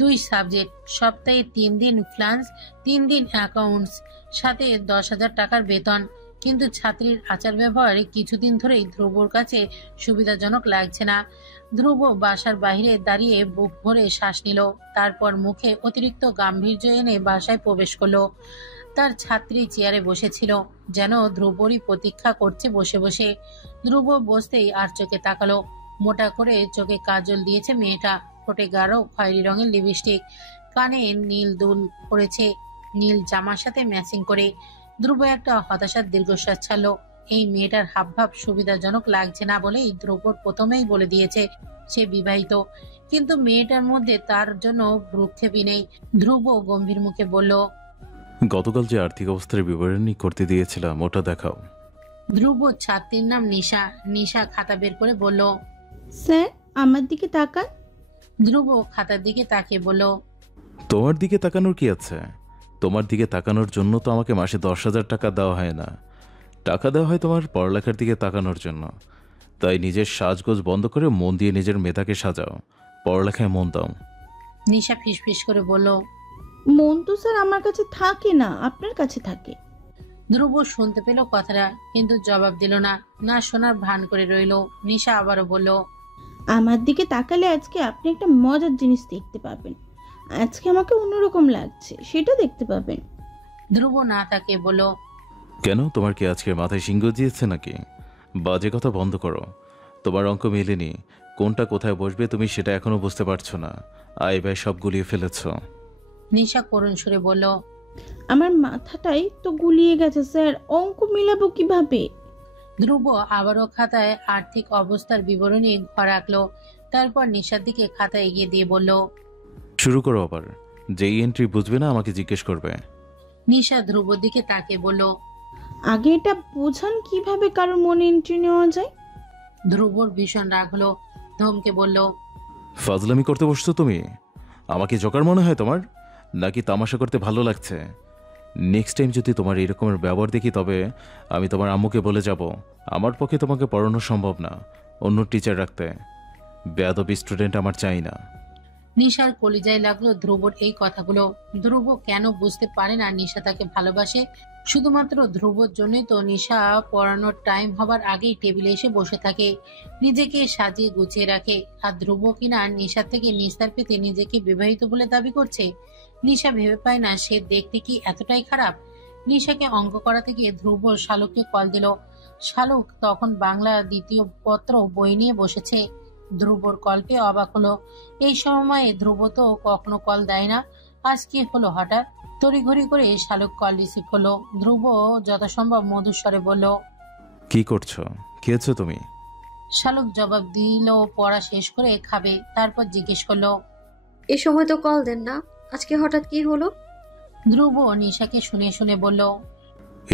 2 সাবজেক্ট। সপ্তাহে 3 দিন ফিনান্স, 3 দিন অ্যাকাউন্টস, সাথে 10,000 টাকার বেতন। কিন্তু ছাত্রীর আচার ব্যবহার কিছুদিন ধরেই ধ্রুবর কাছে সুবিধাজনক লাগছে না। ধ্রুব বাসার বাইরে দাঁড়িয়ে বুক ভরে শ্বাস নিল। তারপর মুখে অতিরিক্ত গাম্ভীর্য এনে বাসায় প্রবেশ করলো। তার ছাত্রী চেয়ারে বসেছিল, যেন ধ্রুবরই প্রতীক্ষা করছে বসে বসে। ধ্রুব বসতেই আর চোখে তাকালো। মোটা করে চোখে কাজল দিয়েছে মেয়েটা, ঠোঁটে গাঢ় খয়েরি রঙের লিপস্টিক, কানে নীল দুল পড়েছে নীল জামার সাথে ম্যাচিং করে। ধ্রুব একটা হতাশার দীর্ঘশ্বাস ছাড়লো। এই মেয়েটার হাবভাব সুবিধাজনক লাগছে না বলেই ধ্রুবর প্রথমেই বলে দিয়েছে সে বিবাহিত। কিন্তু মেয়েটার মধ্যে তার জন্য ভ্রুক্ষেপই নেই। ধ্রুব গম্ভীর মুখে বলল, গতকাল যে আর্থিক অবস্থার বিবরণী করতে দিয়েছিলাম ওটা দেখাও। ধ্রুব ছাত্রীর নাম নিশা। নিশা খাতা বের করে বলল, স্যার আমার দিকে তাকান। ধ্রুব খাতার দিকে তাকিয়ে বলল, তোমার দিকে তাকানোর কি আছে? তোমার দিকে তাকানোর জন্য তো আমাকে মাসে 10,000 টাকা দেওয়া হয় না। টাকা দেওয়া হয় তোমার পড়ালেখার দিকে তাকানোর জন্য। তাই নিজের সাজগোজ বন্ধ করে মন দিয়ে নিজের মেধাকে সাজাও, পড়ালেখায় মন দাও। নিশা ফিসফিস করে বলল। মন তো স্যার আমার কাছে থাকে না, আপনার কাছে থাকে। ধ্রুব শুনতে পেল কথাটা, কিন্তু জবাব দিল না, না শোনার ভান করে রইল। নিশা আবারও বলল, আমার দিকে তাকালে আজকে আপনি একটা মজার জিনিস দেখতে পাবেন। আজকে আমাকে অন্যরকম লাগছে, সেটা দেখতে পাবেন। ধ্রুব না তাকে বলল, কেন, তোমার কি আজকে মাথায় সিংহ দিয়েছে নাকি? বাজে কথা বন্ধ করো। তোমার অঙ্ক মেলেনি, কোনটা কোথায় বসবে তুমি সেটা এখনো বুঝতে পারছো না। আয় ব্যয় সব গুলিয়ে ফেলেছ। নিশা করুণ সুরে বলল, আমার মাথাটাই তো গুলিয়ে গেছে স্যার, অঙ্ক মিলাবো কিভাবে? ধ্রুব আবারও খাতায় আর্থিক অবস্থার বিবরণী ঘর আঁকলো। তারপর নিশার দিকে খাতা এগিয়ে দিয়ে বলল, শুরু করো আবার। যেই এন্ট্রি বুঝবে না আমাকে জিজ্ঞেস করবে। নিশা ধ্রুবর দিকে তাকে বলল, আগে এটা বোঝান কিভাবে কারোর মনে এন্ট্রি নেওয়া যায়। ধ্রুবর ভীষণ রাগ হলো, ধমকে বলল, ফাজলামি করতে বসছো তুমি? আমাকে জোকার মনে হয় তোমার, নাকি তামাশা করতে ভালো লাগছে? নেক্সট টাইম যদি তোমার এরকমের ব্যবহার দেখি তবে আমি তোমার আম্মুকে বলে যাব আমার পক্ষে তোমাকে পড়ানো সম্ভব না, অন্য টিচার রাখতে। বেয়াদবি স্টুডেন্ট আমার চাই না। নিশার কলিজায় লাগলো ধ্রুবর এই কথাগুলো। ধ্রুব কেন বুঝতে পারে না নিশা তাকে ভালোবাসে? শুধুমাত্র ধ্রুবর জন্যই তো নিশা পড়ানোর টাইম হবার আগেই টেবিলে এসে বসে থাকে, নিজেকে সাজিয়ে গুছিয়ে রাখে। আর ধ্রুব কিনা নিশার থেকে নিস্তার পেতে নিজেকে বিবাহিত বলে দাবি করছে। নিশা ভেবে পায় না সে দেখতে কি এতটাই খারাপ। নিশাকে অঙ্ক করাতে গিয়ে ধ্রুব শালুককে কল দিল। শালুক তখন বাংলা দ্বিতীয় পত্র বই নিয়ে বসেছে। ধ্রুবর কল পেয়ে অবাক হলো। এই সময়ে ধ্রুব তো কখনো কল দেয় না, আজ কি হলো হঠাৎ? তড়িঘড়ি করে শালুক কল রিসিভ হলো। ধ্রুব যথাসম্ভব মধুস্বরে বলল, কি করছো, খেয়েছো তুমি? শালুক জবাব দিল পড়া শেষ করে খাবে। তারপর জিজ্ঞেস করলো, এ সময় তো কল দেন না, আজকে হঠাৎ কি হলো? ধ্রুব নিশাকে শুনে শুনে বলল,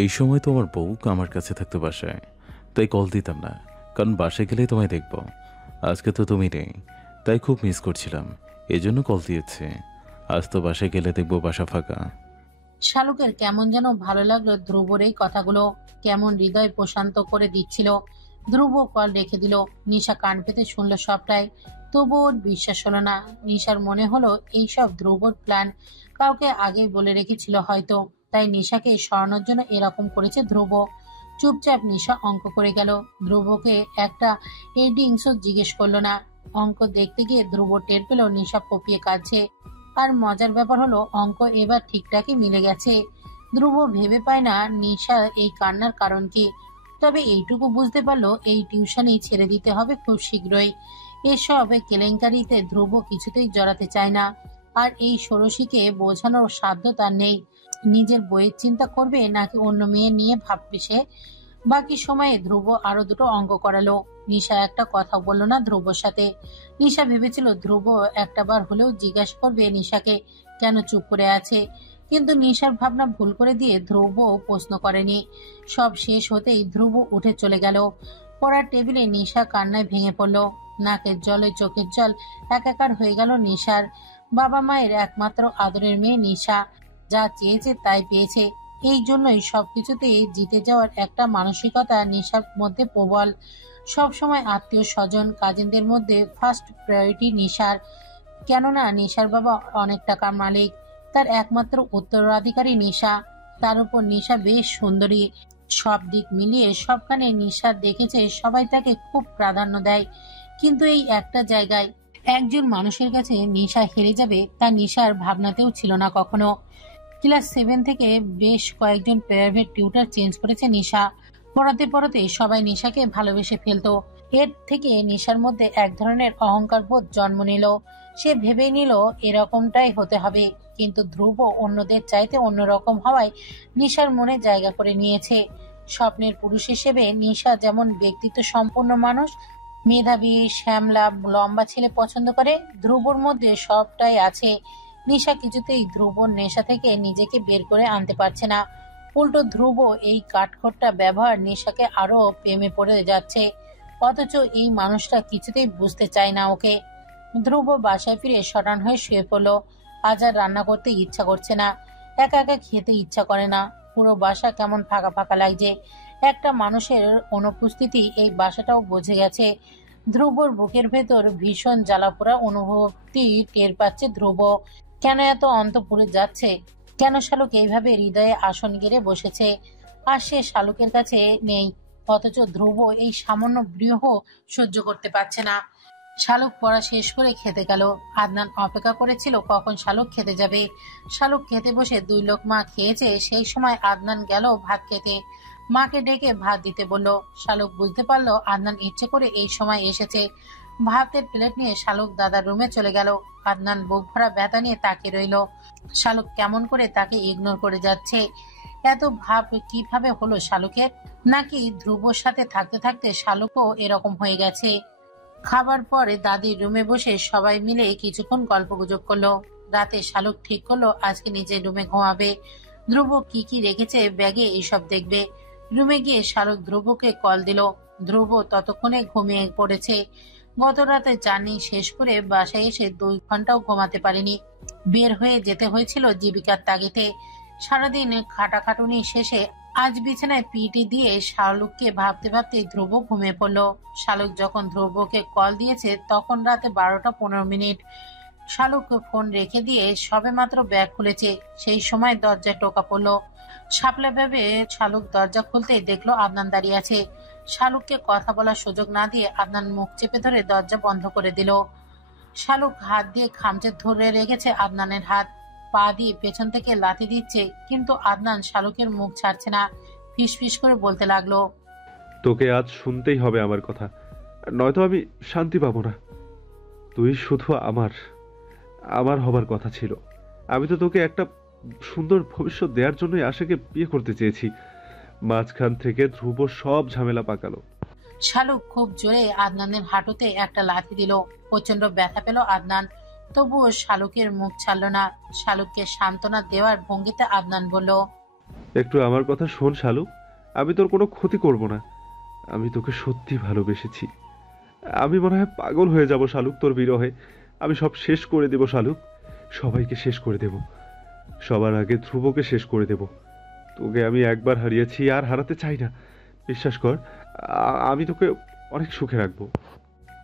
এই সময় তো আমার বউ আমার কাছে থাকতো বাসায়, তাই কল দিতাম না, কারণ বাসায় গেলেই তোমায় দেখবো। আজকে তো তুমি নেই, তাই খুব মিস করছিলাম, এজন্য কল দিয়েছে। আজ তো বাসায় গেলে দেখবো বাসা ফাঁকা। শালুকের কেমন যেন ভালো লাগলো ধ্রুবর এই কথাগুলো, কেমন হৃদয় প্রশান্ত করে দিচ্ছিল। ধ্রুব কল রেখে দিল। নিশা কান পেতে শুনলো সবটাই, তবু ওর বিশ্বাস হলো না। নিশার মনে হলো এইসব ধ্রুবর প্ল্যান, কাউকে আগেই বলে রেখেছিল হয়তো, তাই নিশাকে সরানোর জন্য এরকম করেছে ধ্রুব। চুপচাপ নিশা অঙ্ক করে গেল। ধ্রুবকে একটা এডিংসও জিজ্ঞেস করলো না। অঙ্ক দেখতে গিয়ে ধ্রুব টের পেল নিশা কপিয়ে কাঁদছে। আর মজার ব্যাপার হলো অঙ্ক এবার ঠিকঠাকই মিলে গেছে। ধ্রুব ভেবে পায় না নিশা এই কান্নার কারণ কি। তবে এইটুকু বুঝতে পারলো এই টিউশনই ছেড়ে দিতে হবে খুব শীঘ্রই। এসব কেলেঙ্কারিতে ধ্রুব কিছুতেই জড়াতে চায় না। আর এই ষোড়শীকে বোঝানোর সাধ্য তার নেই। নিজের বইয়ের চিন্তা করবে নাকি অন্য মেয়ে নিয়ে ভাববে সে। বাকি সময়ে ধ্রুব আরো দুটো অঙ্ক করালো। নিশা একটা কথা বললো না ধ্রুবর সাথে। নিশা ভেবেছিল ধ্রুব একটা বার হলেও জিজ্ঞাসা করবে নিশাকে কেন চুপ করে আছে, কিন্তু নিশার ভাবনা ভুল করে দিয়ে ধ্রুব প্রশ্ন করেনি। সব শেষ হতেই ধ্রুব উঠে চলে গেল। পড়ার টেবিলে নিশা কান্নায় ভেঙে পড়ল। নাকের জলে চোখের জল একাকার হয়ে গেল নিশার। বাবা মায়ের একমাত্র আদরের মেয়ে নিশা, যা চেয়েছে তাই পেয়েছে। এই জন্যই সবকিছুতে জিতে যাওয়ার একটা মানসিকতা নিশার মধ্যে প্রবল। সবসময় আত্মীয় স্বজন কাজিনদের মধ্যে ফার্স্ট প্রায়োরিটি নিশার। কেননা নিশার বাবা অনেক টাকার মালিক, তার একমাত্র উত্তরাধিকারী নিশা। তার উপর নিশা বেশ সুন্দরী। সব দিক মিলিয়ে সবখানে নিশা দেখেছে সবাই তাকে খুব প্রাধান্য দেয়। কিন্তু এই একটা জায়গায় একজন মানুষের কাছে নিশা হেরে যাবে তা নিশার ভাবনাতেও ছিল না কখনো। ক্লাস 7 থেকে বেশ কয়েকজন প্রাইভেট টিউটর চেঞ্জ করেছে নিশা। পড়াতে পড়াতে সবাই নিশাকে ভালোবেসে ফেলতো। এর থেকে নিশার মধ্যে এক ধরনের অহংকার বোধ জন্ম নিল। সে ভেবে নিল এরকমটাই হতে হবে। কিন্তু ধ্রুব অন্যদের চাইতে অন্যরকম হওয়ায় নিশার মনে জায়গা করে নিয়েছে। স্বপ্নের পুরুষ হিসেবে নিশা যেমন ব্যক্তিত্ব সম্পন্ন মানুষ, মেধাবী, শ্যামলা, লম্বা ছেলে পছন্দ করে, ধ্রুবর মধ্যে সবটাই আছে। নিশা কিছুতেই ধ্রুবর নেশা থেকে নিজেকে বের করে আনতে পারছে না। উল্টো ধ্রুব এই কাঠখোট্টা ব্যবহার নিশাকে আরো প্রেমে পড়ে যাচ্ছে। অথচ এই মানুষটা কিছুতেই বুঝতে চায় না ওকে। ধ্রুব বাসায় ফিরে শটান হয়ে শুয়ে পড়লো। আজ আর রান্না করতে ইচ্ছা করছে না, একা একা খেতে ইচ্ছা করে না। পুরো বাসা কেমন ফাঁকা ফাঁকা লাগছে। একটা মানুষের অনুপস্থিতি এই বাসাটাও বুঝে গেছে। ধ্রুবর বুকের ভেতর ভীষণ জ্বালাপোড়া অনুভূতি টের পাচ্ছে ধ্রুব। কেন এত অন্তঃপুরে যাচ্ছে? কেন শালুক এইভাবে হৃদয়ে আসন গেড়ে বসেছে আর সে শালুকের কাছে নেই? অথচ ধ্রুব এই সামান্য বৃহ সহ্য করতে পারছে না। শালুক পড়া শেষ করে খেতে গেল। আদনান অপেক্ষা করেছিল কখন শালুক খেতে যাবে। শালুক খেতে বসে 2 লোকমা খেয়েছে, সেই সময় আদনান গেল ভাত খেতে। মাকে ডেকে ভাত দিতে বলল। শালুক বুঝতে পারলো আদনান ইচ্ছে করে এই সময় এসেছে। ভাতের প্লেট নিয়ে শালুক দাদার রুমে চলে গেল। আদনান বুক ভরা ব্যথা নিয়ে তাকিয়ে রইল। শালুক কেমন করে তাকে ইগনোর করে যাচ্ছে। এত ভাব কিভাবে হলো শালুকের? নাকি ধ্রুবর সাথে থাকতে থাকতে শালুকও এরকম হয়ে গেছে? খাবার পরে দাদির রুমে বসে সবাই মিলে কিছুক্ষণ গল্পগুজব করলো। রাতে শালুক ঠিক করলো আজকে নিজের রুমে ঘুমাবে। ধ্রুব কি কি রেখেছে ব্যাগে এইসব দেখবে। রুমে গিয়ে শালুক ধ্রুবকে কল দিল। ধ্রুব ততক্ষণে ঘুমিয়ে পড়েছে। গত রাতে জার্নি শেষ করে বাসায় এসে 2 ঘন্টাও ঘুমাতে পারেনি। বের হয়ে যেতে হয়েছিল জীবিকার তাগিদে। সারাদিন খাটাখাটুনি শেষে আজ বিছানায় পিটি দিয়ে শালুককে ভাবতে ভাবতে ধ্রুব ঘুমিয়ে পড়ল। শালুক যখন ধ্রুবকে কল দিয়েছে তখন রাতে 12টা 15 মিনিট। শালুক ফোন রেখে দিয়ে সবেমাত্র ব্যাগ খুলেছে, সেই সময় দরজায় টোকা পড়ল। শাপলা ভেবে শালুক দরজা খুলতেই দেখলো আদনান দাঁড়িয়ে আছে। শালুককে কথা বলার সুযোগ না দিয়ে আদনান মুখ চেপে ধরে দরজা বন্ধ করে দিল। শালুক হাত দিয়ে খামচে ধরে রেখেছে আদনানের হাত। পা দিয়ে পেছন থেকে লাথি দিচ্ছে, কিন্তু আদনান শালুকের মুখ ছাড়ছে না। ফিসফিস করে বলতে লাগলো, তোকে আজ শুনতেই হবে আমার কথা, নয়তো আমি শান্তি পাবো না। তুই শুধু আমার হবার কথা ছিল। আমি তো তোকে একটা সুন্দর ভবিষ্যৎ দেওয়ার জন্যই আশাকে বিয়ে করতে চেয়েছি। মাঝখান থেকে ধ্রুব সব ঝামেলা পাকালো। শালুক খুব জোরে আদনানের হাঁটুতে একটা লাথি দিল। প্রচন্ড ব্যথা পেল আদনান, তবুও শালুকের মুখ ছাড়ল না। শালুককে সান্ত্বনা দেওয়ার ভঙ্গিতে আদনান বলল, একটু আমার কথা শোন শালুক, আমি তোর কোনো ক্ষতি করব না। আমি তোকে সত্যি ভালোবেসেছি। আমি মনে হয় পাগল হয়ে যাব শালুক তোর বিরহে। আমি সব শেষ করে দেব শালুক, সবাইকে শেষ করে দেব। সবার আগে ধ্রুবকে শেষ করে দেব। তোকে আমি একবার হারিয়েছি, আর হারাতে চাই না। বিশ্বাস কর, আমি তোকে অনেক সুখে রাখবো।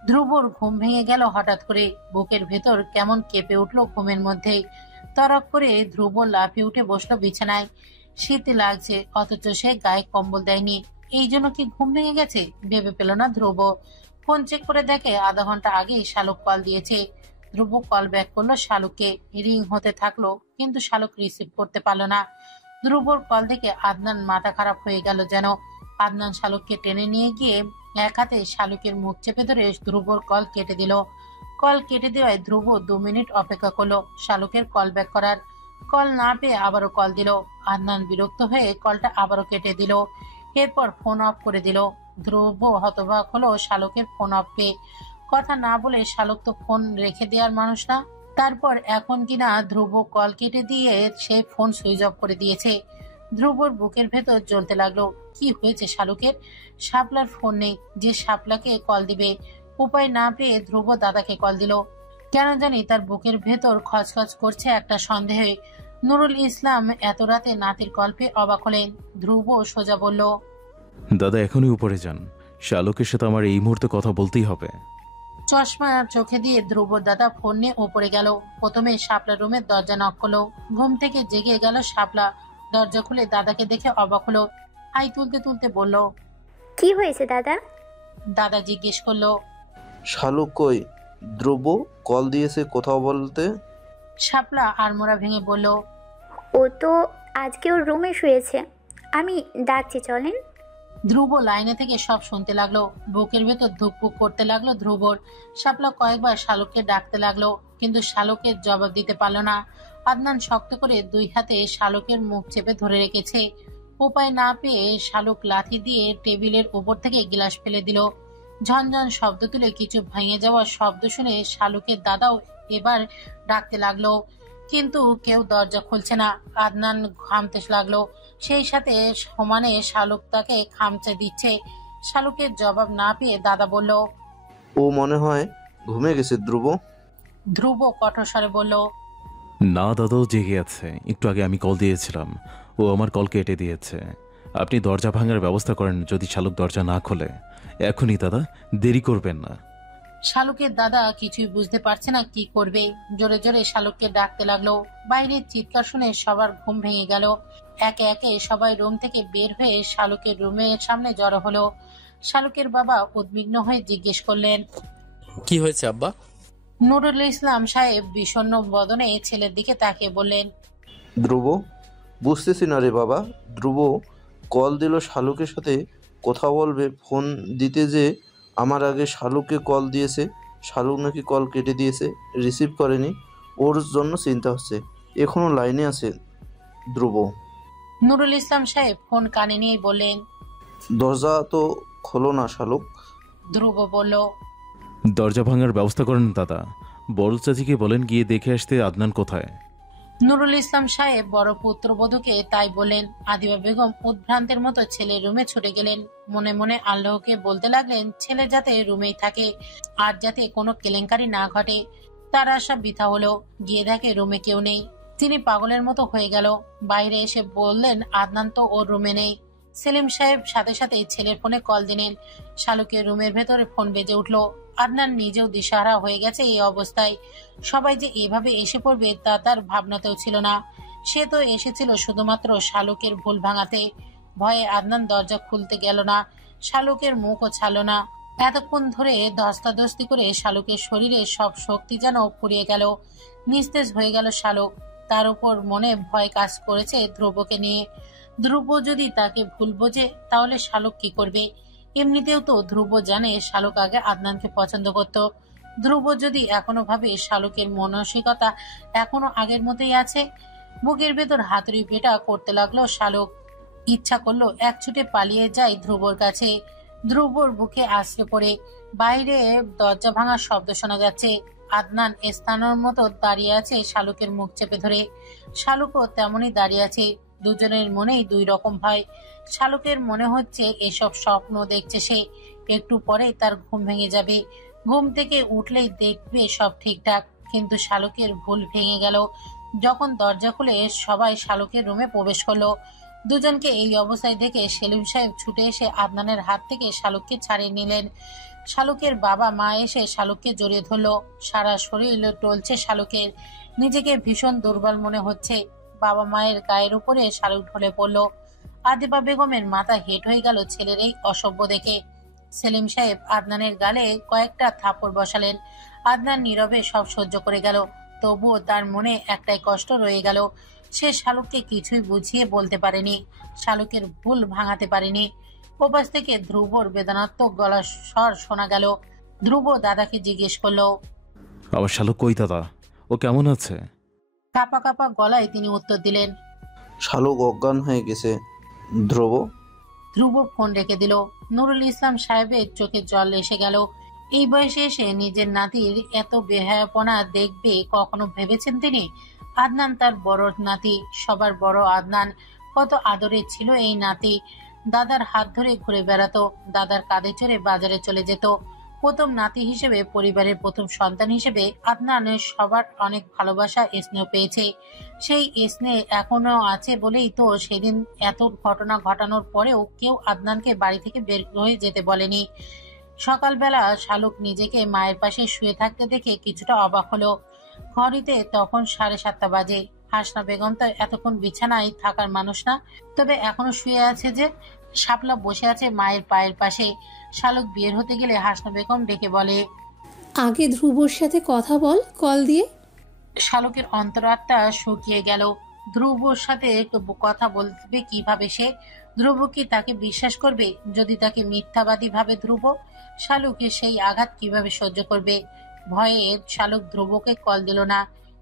ধ্রুবর ঘুম ভেঙে গেল হঠাৎ করে। বুকের ভেতর কেমন কেঁপে উঠলো ঘুমের মধ্যেই। তরক করে ধ্রুব লাফিয়ে উঠে বসলো বিছানায়। শীত লাগছে, অথচ সে গায়ে কম্বল দেয়নি। এই জন্য কি ঘুম ভেঙে গেছে ভেবে পেল না ধ্রুব। ফোন চেক করে দেখে আধা ঘন্টা আগেই শালুক কল দিয়েছে। ধ্রুব কল ব্যাক করলো শালুককে। রিং হতে থাকলো, কিন্তু শালুক রিসিভ করতে পারলো না। ধ্রুবর কল দেখে আদনান মাথা খারাপ হয়ে গেল যেন। আদনান শালুককে টেনে নিয়ে গিয়ে এক হাতে শালুকের মুখ চেপে ধরে ধ্রুবর কল কেটে দিল। কল কেটে দেওয়ায় ধ্রুব 2 মিনিট অপেক্ষা করলো শালুকের কল ব্যাক করার। কল না পেয়ে আবারও কল দিল। আদনান বিরক্ত হয়ে কলটা আবারও কেটে দিল। এরপর ফোন অফ করে দিল। ধ্রুব হতবাক হলো শালুকের ফোন অফ পেয়ে। কথা না বলে শালুক তো ফোন রেখে দেওয়ার মানুষ না। তারপর এখন কিনা ধ্রুব কল কেটে দিয়ে সে ফোন সুইচ অফ করে দিয়েছে। ধ্রুবর বুকের ভেতর জ্বলতে লাগলো। কি হয়েছে শালুকের? শাপলার ফোন নেই, যে শাপলাকে কল দিবে। উপায় না পেয়ে ধ্রুব দাদাকে কল দিল। কেন জানি তার বুকের ভেতর খচখচ করছে একটা সন্দেহে। নুরুল ইসলাম এত রাতে নাতির গল্পে অবাক হলেন। ধ্রুব সোজা বলল, দাদা এখনই উপরে যান, শালুকের সাথে আমার এই মুহূর্তে কথা বলতেই হবে। চশমা চোখে দিয়ে ধ্রুব দাদা ফোন নিয়ে উপরে গেল। প্রথমে শাপলা রুমের দরজা নক করলো। ঘুম থেকে জেগে গেল শাপলা। দরজা খুলে দাদাকে দেখে অবাক হলো। হাই তুলতে তুলতে বলল, কি হয়েছে দাদা? দাদা জিজ্ঞেস করলো, শালুক কই? ধ্রুব কল দিয়েছে কোথাও বলতে। শাপলা আড়মোড়া ভেঙে বলল, ও তো আজকে ওর রুমে শুয়েছে, আমি ডাকছি চলেন। ধ্রুব লাইনে থেকে সব শুনতে লাগলো। বুকের ভেতর ধুকপুক করতে লাগলো ধ্রুবর। শাপলা কয়েকবার শালুককে ডাকতে লাগলো, কিন্তু শালুকের জবাব দিতে পারলো না। আদনান শক্ত করে 2 হাতে শালুকের মুখ চেপে ধরে রেখেছে। উপায় না পেয়ে শালুক লাথি দিয়ে টেবিলের উপর থেকে গ্লাস ফেলে দিল। ঝনঝন শব্দ তুলে কিছু ভেঙে যাওয়ার শব্দ শুনে শালুকের দাদাও এবার ডাকতে লাগলো, কিন্তু কেউ দরজা খুলছে না। আদনান ঘামতে লাগলো, সেই সাথে সমানে শালুক তাকে খামচে দিচ্ছে। শালুকের জবাব না পেয়ে দাদা বলল, ও মনে হয় ঘুমিয়ে গেছে ধ্রুব। ধ্রুব কঠোর স্বরে বলল, না দাদাও জেগে আছে, একটু আগে আমি কল দিয়েছিলাম, ও আমার কল কেটে দিয়েছে। আপনি দরজা ভাঙার ব্যবস্থা করেন যদি শালুক দরজা না খোলে। এখনই দাদা, দেরি করবেন না। শালুকের দাদা কিছুই বুঝতে পারছে না কি করবে। জোরে জোরে শালুককে ডাকতে লাগলো। বাইরের চিৎকার শুনে সবার ঘুম ভেঙে গেল। একে একে সবাই রুম থেকে বের হয়ে শালুকের রুমের সামনে জড়ো হলো। শালুকের বাবা উদ্বিগ্ন হয়ে জিজ্ঞেস করলেন, কি হয়েছে আব্বা? নুরুল ইসলাম সাহেব বিষণ্ণ বদনে ছেলের দিকে তাকিয়ে বললেন, ধ্রুব, বুঝতেছি না রে বাবা। ধ্রুব কল দিল শালুকের সাথে কথা বলবে, ফোন দিতে যে আমার আগে শালুককে কল দিয়েছে। শালুক নাকি কল কেটে দিয়েছে, রিসিভ করেনি। ওর জন্য চিন্তা হচ্ছে। এখনো লাইনে আছে ধ্রুব। নুরুল ইসলাম সাহেব ফোন কানে নিয়ে বললেন, দরজা তো খোলো না শালুক। ধ্রুব বলল, দরজা ভাঙার ব্যবস্থা করেন দাদা। বড় চাচিকে বলেন গিয়ে দেখে আসতে আদনান কোথায়। নুরুল ইসলাম সাহেব বড় পুত্রবধূকে তাই বললেন। আদিবা বেগম উদ্ভ্রান্তের মতো ছেলের রুমে ছুটে গেলেন। মনে মনে আল্লাহকে বলতে লাগলেন, ছেলে যাতে রুমেই থাকে আর যাতে কোনো কেলেঙ্কারি না ঘটে। তার আশা বৃথা হলো। গিয়ে দেখে রুমে কেউ নেই। তিনি পাগলের মতো হয়ে গেল। বাইরে এসে বললেন, আদনান তো ওর রুমে নেই। সেলিম সাহেব সাথে সাথে ছেলের ফোনে কল দিলেন। শালুকের রুমের ভেতরে ফোন বেজে উঠল। আদনান নিজেও দিশাহারা হয়ে গেছে এই অবস্থায়। সবাই যে এভাবে এসে পড়বে তা তার ভাবনাতেও ছিল না। সে তো এসেছিল শুধুমাত্র শালুকের ভুল ভাঙাতে। ভয়ে আদনান দরজা খুলতে গেল না। শালুকের মুখও ছাড়ল না। এতক্ষণ ধরে ধস্তাধস্তি করে শালুকের শরীরে সব শক্তি যেন ফুরিয়ে গেল। নিস্তেজ হয়ে গেল শালুক। তার উপর মনে ভয় কাজ করেছে ধ্রুবকে নিয়ে। ধ্রুব যদি তাকে ভুল বোঝে তাহলে শালুক কি করবে? এমনিতেও তো ধ্রুব জানে শালুক আগে আদনানকে পছন্দ করত। ধ্রুব যদি এখনো ভাবে শালুকের মানসিকতা এখনো আগের মতোই আছে। বুকের ভেতর হাতুড়ি পেটা করতে লাগলো শালুক। ইচ্ছা করলো এক ছুটে পালিয়ে যায় ধ্রুবর কাছে। ধ্রুবর বুকে আশ্রে পড়ে। বাইরে দরজা ভাঙার শব্দ শোনা যাচ্ছে। আদনান স্থানের মতো দাঁড়িয়ে আছে শালুকের মুখ চেপে ধরে। শালুকও তেমনই দাঁড়িয়ে আছে। দুজনের মনেই দুই রকম ভয়। শালুকের মনে হচ্ছে এসব স্বপ্ন দেখছে সে। একটু পরেই তার ঘুম ভেঙে যাবে। ঘুম থেকে উঠলেই দেখবে সব ঠিকঠাক। কিন্তু শালুকের ভুল ভেঙে গেল যখন দরজা খুলে সবাই শালুকের রুমে প্রবেশ করলো। দুজনকে এই অবস্থায় দেখে সেলিম সাহেব ছুটে এসে আদনানের হাত থেকে শালুককে ছাড়িয়ে নিলেন। শালুকের বাবা মা এসে শালুককে জড়িয়ে ধরলো। সারা শরীর টলছে শালুকের। নিজেকে ভীষণ দুর্বল মনে হচ্ছে। বাবা মায়ের গায়ের উপরে শালুক ঢলে পড়লো। আদিবা বেগমের মাথা হেঁট হয়ে গেল ছেলের এই অসভ্য দেখে। সেলিম সাহেব আদনানের গালে কয়েকটা থাপ্পড় বসালেন। আদনান নীরবে সব সহ্য করে গেল। তবুও তার মনে একটাই কষ্ট রয়ে গেল। সে শালুককে কিছুই বুঝিয়ে বলতে পারেনি। শালুকের ভুল ভাঙাতে পারেনি। ওপাশ থেকে ধ্রুবর বেদনাত্মক গলার স্বর শোনা গেল। ধ্রুব দাদাকে জিজ্ঞেস করলো, আবার শালুক কই দাদা? ও কেমন আছে? কাঁপা কাঁপা গলায় তিনি উত্তর দিলেন, শালুক অজ্ঞান হয়ে গেছে ধ্রুব। ধ্রুব ফোন রেখে দিল। নুরুল ইসলাম সাহেবের চোখে জল এসে গেল। এই বয়সে এসে নিজের নাতির এত বেহায়াপনা দেখবে কখনো ভেবেছেন তিনি? আদনান তার বড় নাতি, সবার বড় আদনান। কত আদরের ছিল এই নাতি। দাদার হাত ধরে ঘুরে বেড়াতো, দাদার কাঁধে চড়ে বাজারে চলে যেত। প্রথম নাতি হিসেবে, পরিবারের প্রথম সন্তান হিসেবে আদনানের সবার অনেক ভালোবাসা স্নেহ পেয়েছে। সেই স্নেহ এখনো আছে বলেই তো সেদিন এত ঘটনা ঘটানোর পরেও কেউ আদনানকে বাড়ি থেকে বের হয়ে যেতে বলেনি। সকালবেলা শালুক নিজেকে মায়ের পাশে শুয়ে থাকতে দেখে কিছুটা অবাক হলো। ঘড়িতে তখন 7:30 বাজে। হাসনা বেগম তো এতক্ষণ বিছানায় থাকার মানুষ না, তবে এখনো শুয়ে আছে যে। শাপলা বসে আছে মায়ের পায়ের পাশে। শালুক বের হতে গেলে হাসনা বেগম ডেকে বলে, আগে ধ্রুবর সাথে কথা বল কল দিয়ে। শালুকের অন্তরাত্মা শুকিয়ে গেল। ধ্রুবর সাথে কথা বলবে কিভাবে সে? ধ্রুব কি তাকে বিশ্বাস করবে যদি তাকে মিথ্যাবাদী ভাবে ধ্রুব? শালুকে সেই আঘাত কিভাবে সহ্য করবে? ভয়ে শালুক ধ্রুবকে কল দিল না।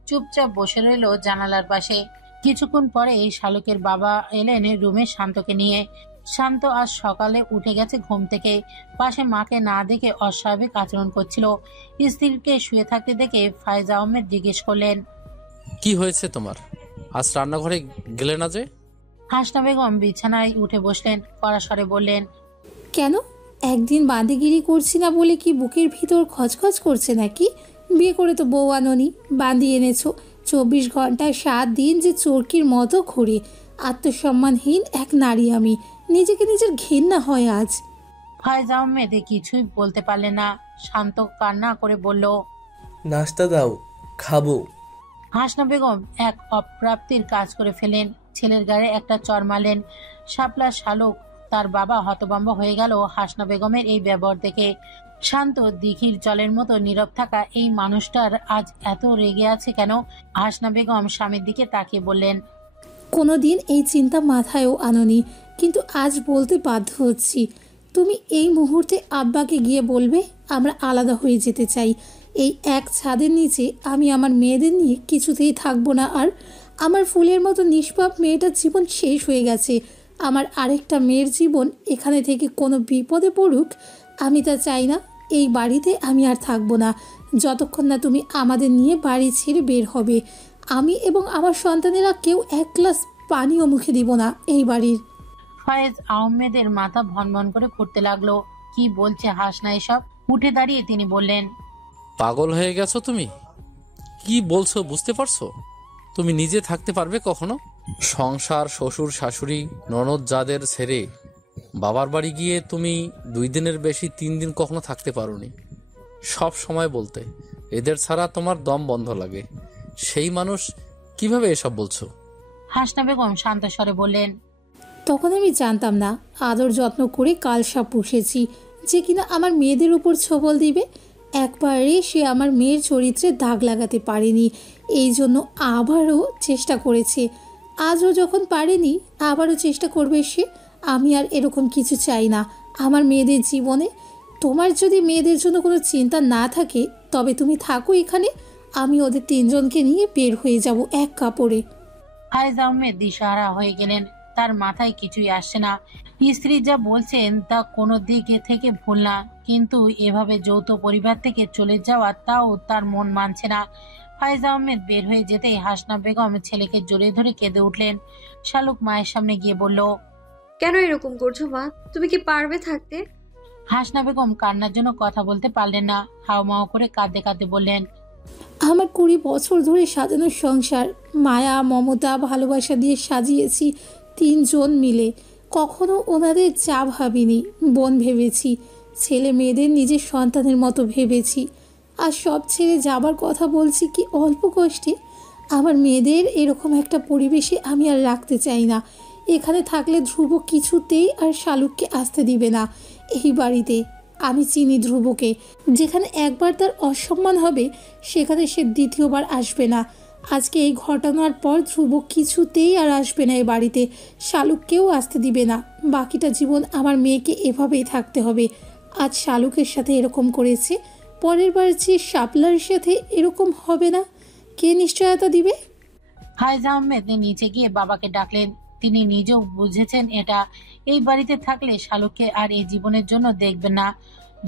চুপচাপ বসে রইল জানালার পাশে। কিছুক্ষণ পরে শালুকের বাবা এলেন রুমে শান্তকে নিয়ে। শান্ত আজ সকালে উঠে গেছে ঘুম থেকে। পাশে মাকে না দেখে অস্বাভাবিক আচরণ করছিল। স্ত্রীকে শুয়ে থাকতে দেখে ফায়েজ আহমেদ জিজ্ঞেস করলেন, কি হয়েছে তোমার? আজ রান্নাঘরে গেলে না যে? হাসনা বেগম বিছানায় উঠে বসলেন, কড়া স্বরে বললেন, কেন? একদিন বাঁদিগিরি করছি না বলে কি বুকের ভিতর খচখচ করছে নাকি? বিয়ে করে তো বউ আনোনি, বাঁধি এনেছো। 24 ঘন্টায় 7 দিন যে চরকির মতো ঘুরি। আত্মসম্মানহীন এক নারী আমি। নিজেকে নিজের ঘেন্না হয় আজ। ফায়েজ আহমেদ কিছুই বলতে পারলেন না, শান্ত কান্না করে বলল, নাস্তা দাও, খাবো। হাসনা বেগম এক অপ্রাপ্তির কাজ করে ফেলেন, ছেলের গায়ে একটা চর মারলেন। শাপলা শালুক তার বাবা হতভম্ব হয়ে গেল হাসনা বেগমের এই ব্যবহার দেখে। শান্ত দিঘির জলের মতো নীরব থাকা এই মানুষটার আজ এত রেগে আছে কেন? হাসনা বেগম স্বামীর দিকে তাকিয়ে বললেন, কোনোদিন এই চিন্তা মাথায়ও আনোনি, কিন্তু আজ বলতে বাধ্য হচ্ছি। তুমি এই মুহূর্তে আব্বাকে গিয়ে বলবে আমরা আলাদা হয়ে যেতে চাই। এই এক ছাদের নিচে আমি আমার মেয়েদের নিয়ে কিছুতেই থাকবো না। আর আমার ফুলের মতো নিষ্পাপ মেয়েটার জীবন শেষ হয়ে গেছে। আমার আরেকটা মেয়ের জীবন এখানে থেকে কোনো বিপদে পড়ুক, আমি তা চাই না। এই বাড়িতে আমি আর থাকবো না যতক্ষণ না তুমি আমাদের নিয়ে বাড়ি ছেড়ে বের হবে। আমি এবং আমার সন্তানেরা কেউ এক গ্লাস পানিও মুখে দিব না এই বাড়ির। ফায়েজ আহমেদের মাথা ভনভন করে ঘুরতে লাগলো। কি বলছে হাসনা এসব? উঠে দাঁড়িয়ে তিনি বললেন, পাগল হয়ে গেছো তুমি? কি বলছো বুঝতে পারছো? তুমি নিজে থাকতে পারবে কখনো? সংসার, শ্বশুর শাশুড়ি ননদ যাদের ছেড়ে বাবার বাড়ি গিয়ে তুমি 2 দিনের বেশি 3 দিন কখনো থাকতে পারোনি। সব সময় বলতে এদের ছাড়া তোমার দম বন্ধ লাগে। সেই মানুষ কিভাবে এসব বলছো? হাসনা বেগম শান্ত স্বরে বললেন, তখন আমি জানতাম না আদর যত্ন করে কালসাপ পুষেছি যে কিনা আমার মেয়েদের উপর ছোবল দিবে। একবারে সে আমার মেয়ের চরিত্রে দাগ লাগাতে পারেনি, এই জন্য আবারও চেষ্টা করেছে। আজও যখন পারেনি আবারও চেষ্টা করবে সে। আমি আর এরকম কিছু চাই না আমার মেয়েদের জীবনে। তোমার যদি মেয়েদের জন্য কোনো চিন্তা না থাকে তবে তুমি থাকো এখানে, আমি ওদের 3 জনকে নিয়ে বের হয়ে যাব এক কাপড়ে। ফায়েজ আহমেদ দিশাহারা হয়ে গেলেন, তার মাথায় কিছুই আসছে না। স্ত্রী যা বলছেন তা কোনো দিক থেকে ভুল না, কিন্তু এভাবে যৌথ পরিবার থেকে চলে যাওয়া তাও তার মন মানছে না। ফায়েজ আহমেদ বের হয়ে যেতেই হাসনা বেগম ছেলেকে জড়িয়ে ধরে কেঁদে উঠলেন। শালুক মায়ের সামনে গিয়ে বলল, কেন এরকম করছো মা? তুমি কি পারবে থাকতে? হাসনা বেগম কান্নার জন্য কথা বলতে পারলেন না, হাওমাও করে কাঁদতে কাঁদতে বললেন, আমার 20 বছর ধরে সাজানো সংসার মায়া মমতা ভালোবাসা দিয়ে সাজিয়েছি 3 জন মিলে। কখনো ওনাদের যা ভাবিনি, বোন ভেবেছি, ছেলে মেয়েদের নিজের সন্তানের মতো ভেবেছি। আর সব ছেড়ে যাবার কথা বলছি কি অল্প কষ্টে। আমার মেয়েদের এরকম একটা পরিবেশে আমি আর রাখতে চাই না। এখানে থাকলে ধ্রুব কিছুতেই আর শালুককে আসতে দিবে না এই বাড়িতে। আমি চিনি ধ্রুবকে, যেখানে একবার তার অসম্মান হবে সেখানে সে দ্বিতীয়বার আসবে না। আজকে এই ঘটনার পর ধ্রুব কিছুতেই আর আসবে না এই বাড়িতে, শালুককেও আসতে দিবে না। বাকিটা জীবন আমার মেয়েকে এভাবেই থাকতে হবে। আজ শালুকের সাথে এরকম করেছে, পরের বার যে শাপলার সাথে এরকম হবে না, কে নিশ্চয়তা দিবে? ফায়েজ আহমেদ নিচে গিয়ে বাবাকে ডাকলেন। তিনি নিজেও বুঝেছেন এটা, এই বাড়িতে থাকলে শালুককে আর এই জীবনের জন্য দেখবেন না।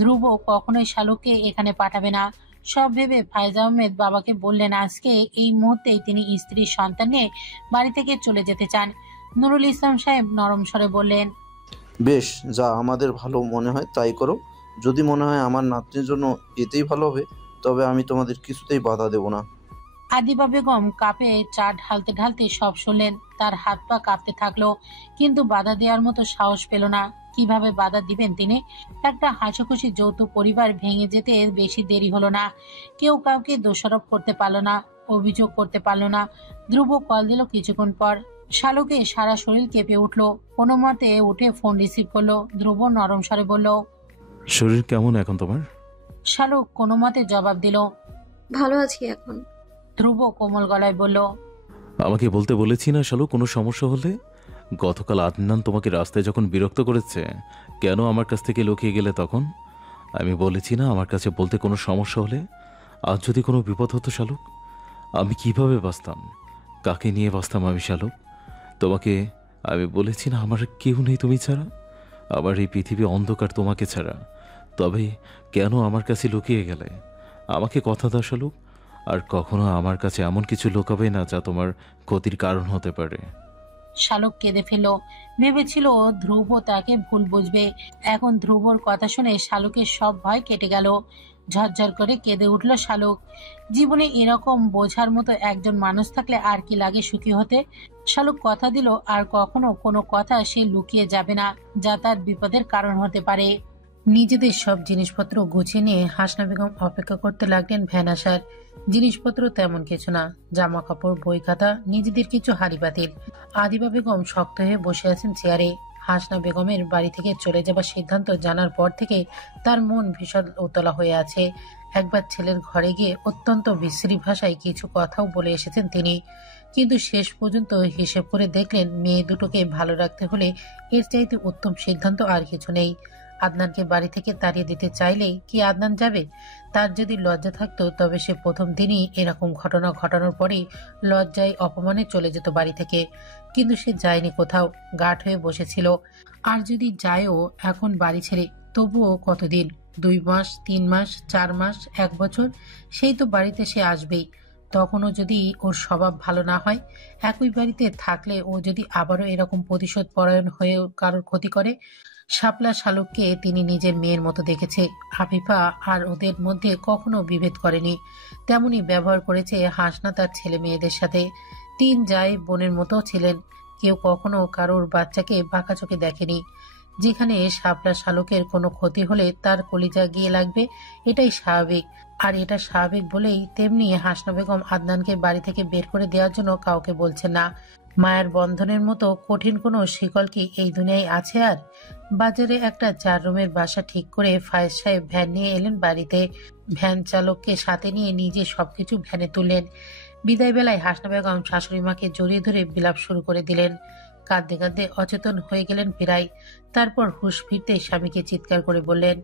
ধ্রুব কখনোই শালুককে এখানে পাঠাবে না। সব ভেবে ফায়েজ আহমেদ বাবাকে বললেন আজকে এই মুহূর্তেই তিনি স্ত্রীর সন্তান নিয়ে বাড়ি থেকে চলে যেতে চান। নুরুল ইসলাম সাহেব নরম স্বরে বললেন, বেশ, যা আমাদের ভালো মনে হয় তাই করো। যদি মনে হয় আমার নাতনির জন্য এতেই ভালো হবে তবে আমি তোমাদের কিছুতেই বাধা দেব না। আদিবা বেগম কাপে চা ঢালতে ঢালতে সব শুনলেন। তার হাত পা কাঁপতে থাকলো, কিন্তু বাধা দেওয়ার মতো সাহস পেল না। কিভাবে বাধা দিবেন তিনি? একটা হাসিখুশি যৌথ পরিবার ভেঙে যেতে বেশি দেরি হলো না। কেউ কাউকে দোষারোপ করতে পারলো না, অভিযোগ করতে পারলো না। ধ্রুব কল দিল কিছুক্ষণ পর। শালুকে সারা শরীর কেঁপে উঠলো, কোনো মতে উঠে ফোন রিসিভ করলো। ধ্রুব নরম স্বরে বলল, শরীর কেমন এখন তোমার? শালুক কোনো মতে জবাব দিল, ভালো আছি এখন। ধ্রুব কোমল গলায় বলল, আমাকে বলতে বলেছি না শালু কোনো সমস্যা হলে? গতকাল আদনান তোমাকে রাস্তায় যখন বিরক্ত করেছে, কেন আমার কাছ থেকে লুকিয়ে গেলে তখন? আমি বলেছি না আমার কাছে বলতে কোনো সমস্যা হলে? আজ যদি কোনো বিপদ হতো শালুক, আমি কিভাবে বাঁচতাম? কাকে নিয়ে বাঁচতাম আমি শালুক? তোমাকে আমি বলেছি না আমার কেউ নেই তুমি ছাড়া, আবার এই পৃথিবী অন্ধকার তোমাকে ছাড়া। তবে কেন আমার কাছে লুকিয়ে গেলে? আমাকে কথা দাও শালুক, আর কখনো আমার কাছে এমন কিছু লুকাবে না যা তোমার ক্ষতির কারণ হতে পারে। শালুক কেঁদে ফেলল। ভেবেছিল ধ্রুব তাকে ভুল বুঝবে। এখন ধ্রুবর কথা শুনে শালুকের সব ভয় কেটে গেল। ঝরঝর করে কেঁদে উঠল শালুক। জীবনে এরকম বোঝার মতো একজন মানুষ থাকলে আর কি লাগে সুখী হতে। শালুক কথা দিল আর কখনো কোনো কথা সে লুকিয়ে যাবে না, যা তার বিপদের কারণ হতে পারে। নিজেদের সব জিনিসপত্র গুছিয়ে নিয়ে হাসনা বেগম অপেক্ষা করতে লাগলেন ভ্যান আসার। জিনিসপত্র তেমন কিছু না, জামা কাপড়, বই খাতা, নিজেদের কিছু হাড়ি পাতিল। আদিবা বেগম শক্ত হয়ে বসে আছেন চেয়ারে। হাসনা বেগমের বাড়ি থেকে চলে যাবার সিদ্ধান্ত জানার পর থেকে তার মন ভীষণ উতলা হয়ে আছে। একবার ছেলের ঘরে গিয়ে অত্যন্ত বিশ্রী ভাষায় কিছু কথাও বলে এসেছেন তিনি, কিন্তু শেষ পর্যন্ত হিসেব করে দেখলেন মেয়ে দুটোকে ভালো রাখতে হলে এর চাইতে উত্তম সিদ্ধান্ত আর কিছু নেই। আদনানকে বাড়ি থেকে তাড়িয়ে দিতে চাইলেই কি আদনান যাবে? তার যদি লজ্জা থাকতো তবে সে প্রথম দিনই এরকম ঘটনা ঘটানোর পরেই লজ্জায় অপমানে চলে যেত বাড়ি থেকে, কিন্তু সে যায়নি কোথাও, গাঢ় হয়ে বসেছিল। আর যদি যায়ও এখন বাড়ি ছেড়ে, তবুও কতদিন? 2 মাস, 3 মাস, 4 মাস, 1 বছর, সেই তো বাড়িতে সে আসবেই। তখনও যদি ওর স্বভাব ভালো না হয়, একই বাড়িতে থাকলে ও যদি আবারও এরকম প্রতিশোধ পরায়ণ হয়ে কারোর ক্ষতি করে। শাপলা শালুককে তিনি নিজের মেয়ের মতো দেখেছে। আফিফা আর ওদের মধ্যে কখনো বিভেদ করেনি, তেমনি ব্যবহার করেছে হাসনা তার ছেলে মেয়েদের সাথে। 3 জায় বোনের মতো ছিলেন, কেউ কখনো কারোর বাচ্চাকে বাঁকা চোখে দেখেনি। যেখানে শাপলা শালুকের কোনো ক্ষতি হলে তার কলিজা গিয়ে লাগবে, এটাই স্বাভাবিক। আর এটা স্বাভাবিক বলেই তেমনি হাসনা বেগম আদনানকে বাড়ি থেকে বের করে দেওয়ার জন্য কাউকে বলছেন না। মায়ের বন্ধনের মতো কঠিন কোনো শিকল কি এই দুনিয়ায় আছে আর? বাজারে একটা 4 রুমের বাসা ঠিক করে ফায়েজ সাহেব ভ্যান নিয়ে এলেন বাড়িতে। ভ্যান চালককে সাথে নিয়ে নিজে সবকিছু ভ্যানে তুললেন। বিদায় বেলায় হাসনা বেগম শাশুড়ি মাকে জড়িয়ে ধরে বিলাপ শুরু করে দিলেন। কাঁদতে কাঁদতে অচেতন হয়ে গেলেন প্রায়। তারপর হুঁশ ফিরতে স্বামীকে চিৎকার করে বললেন,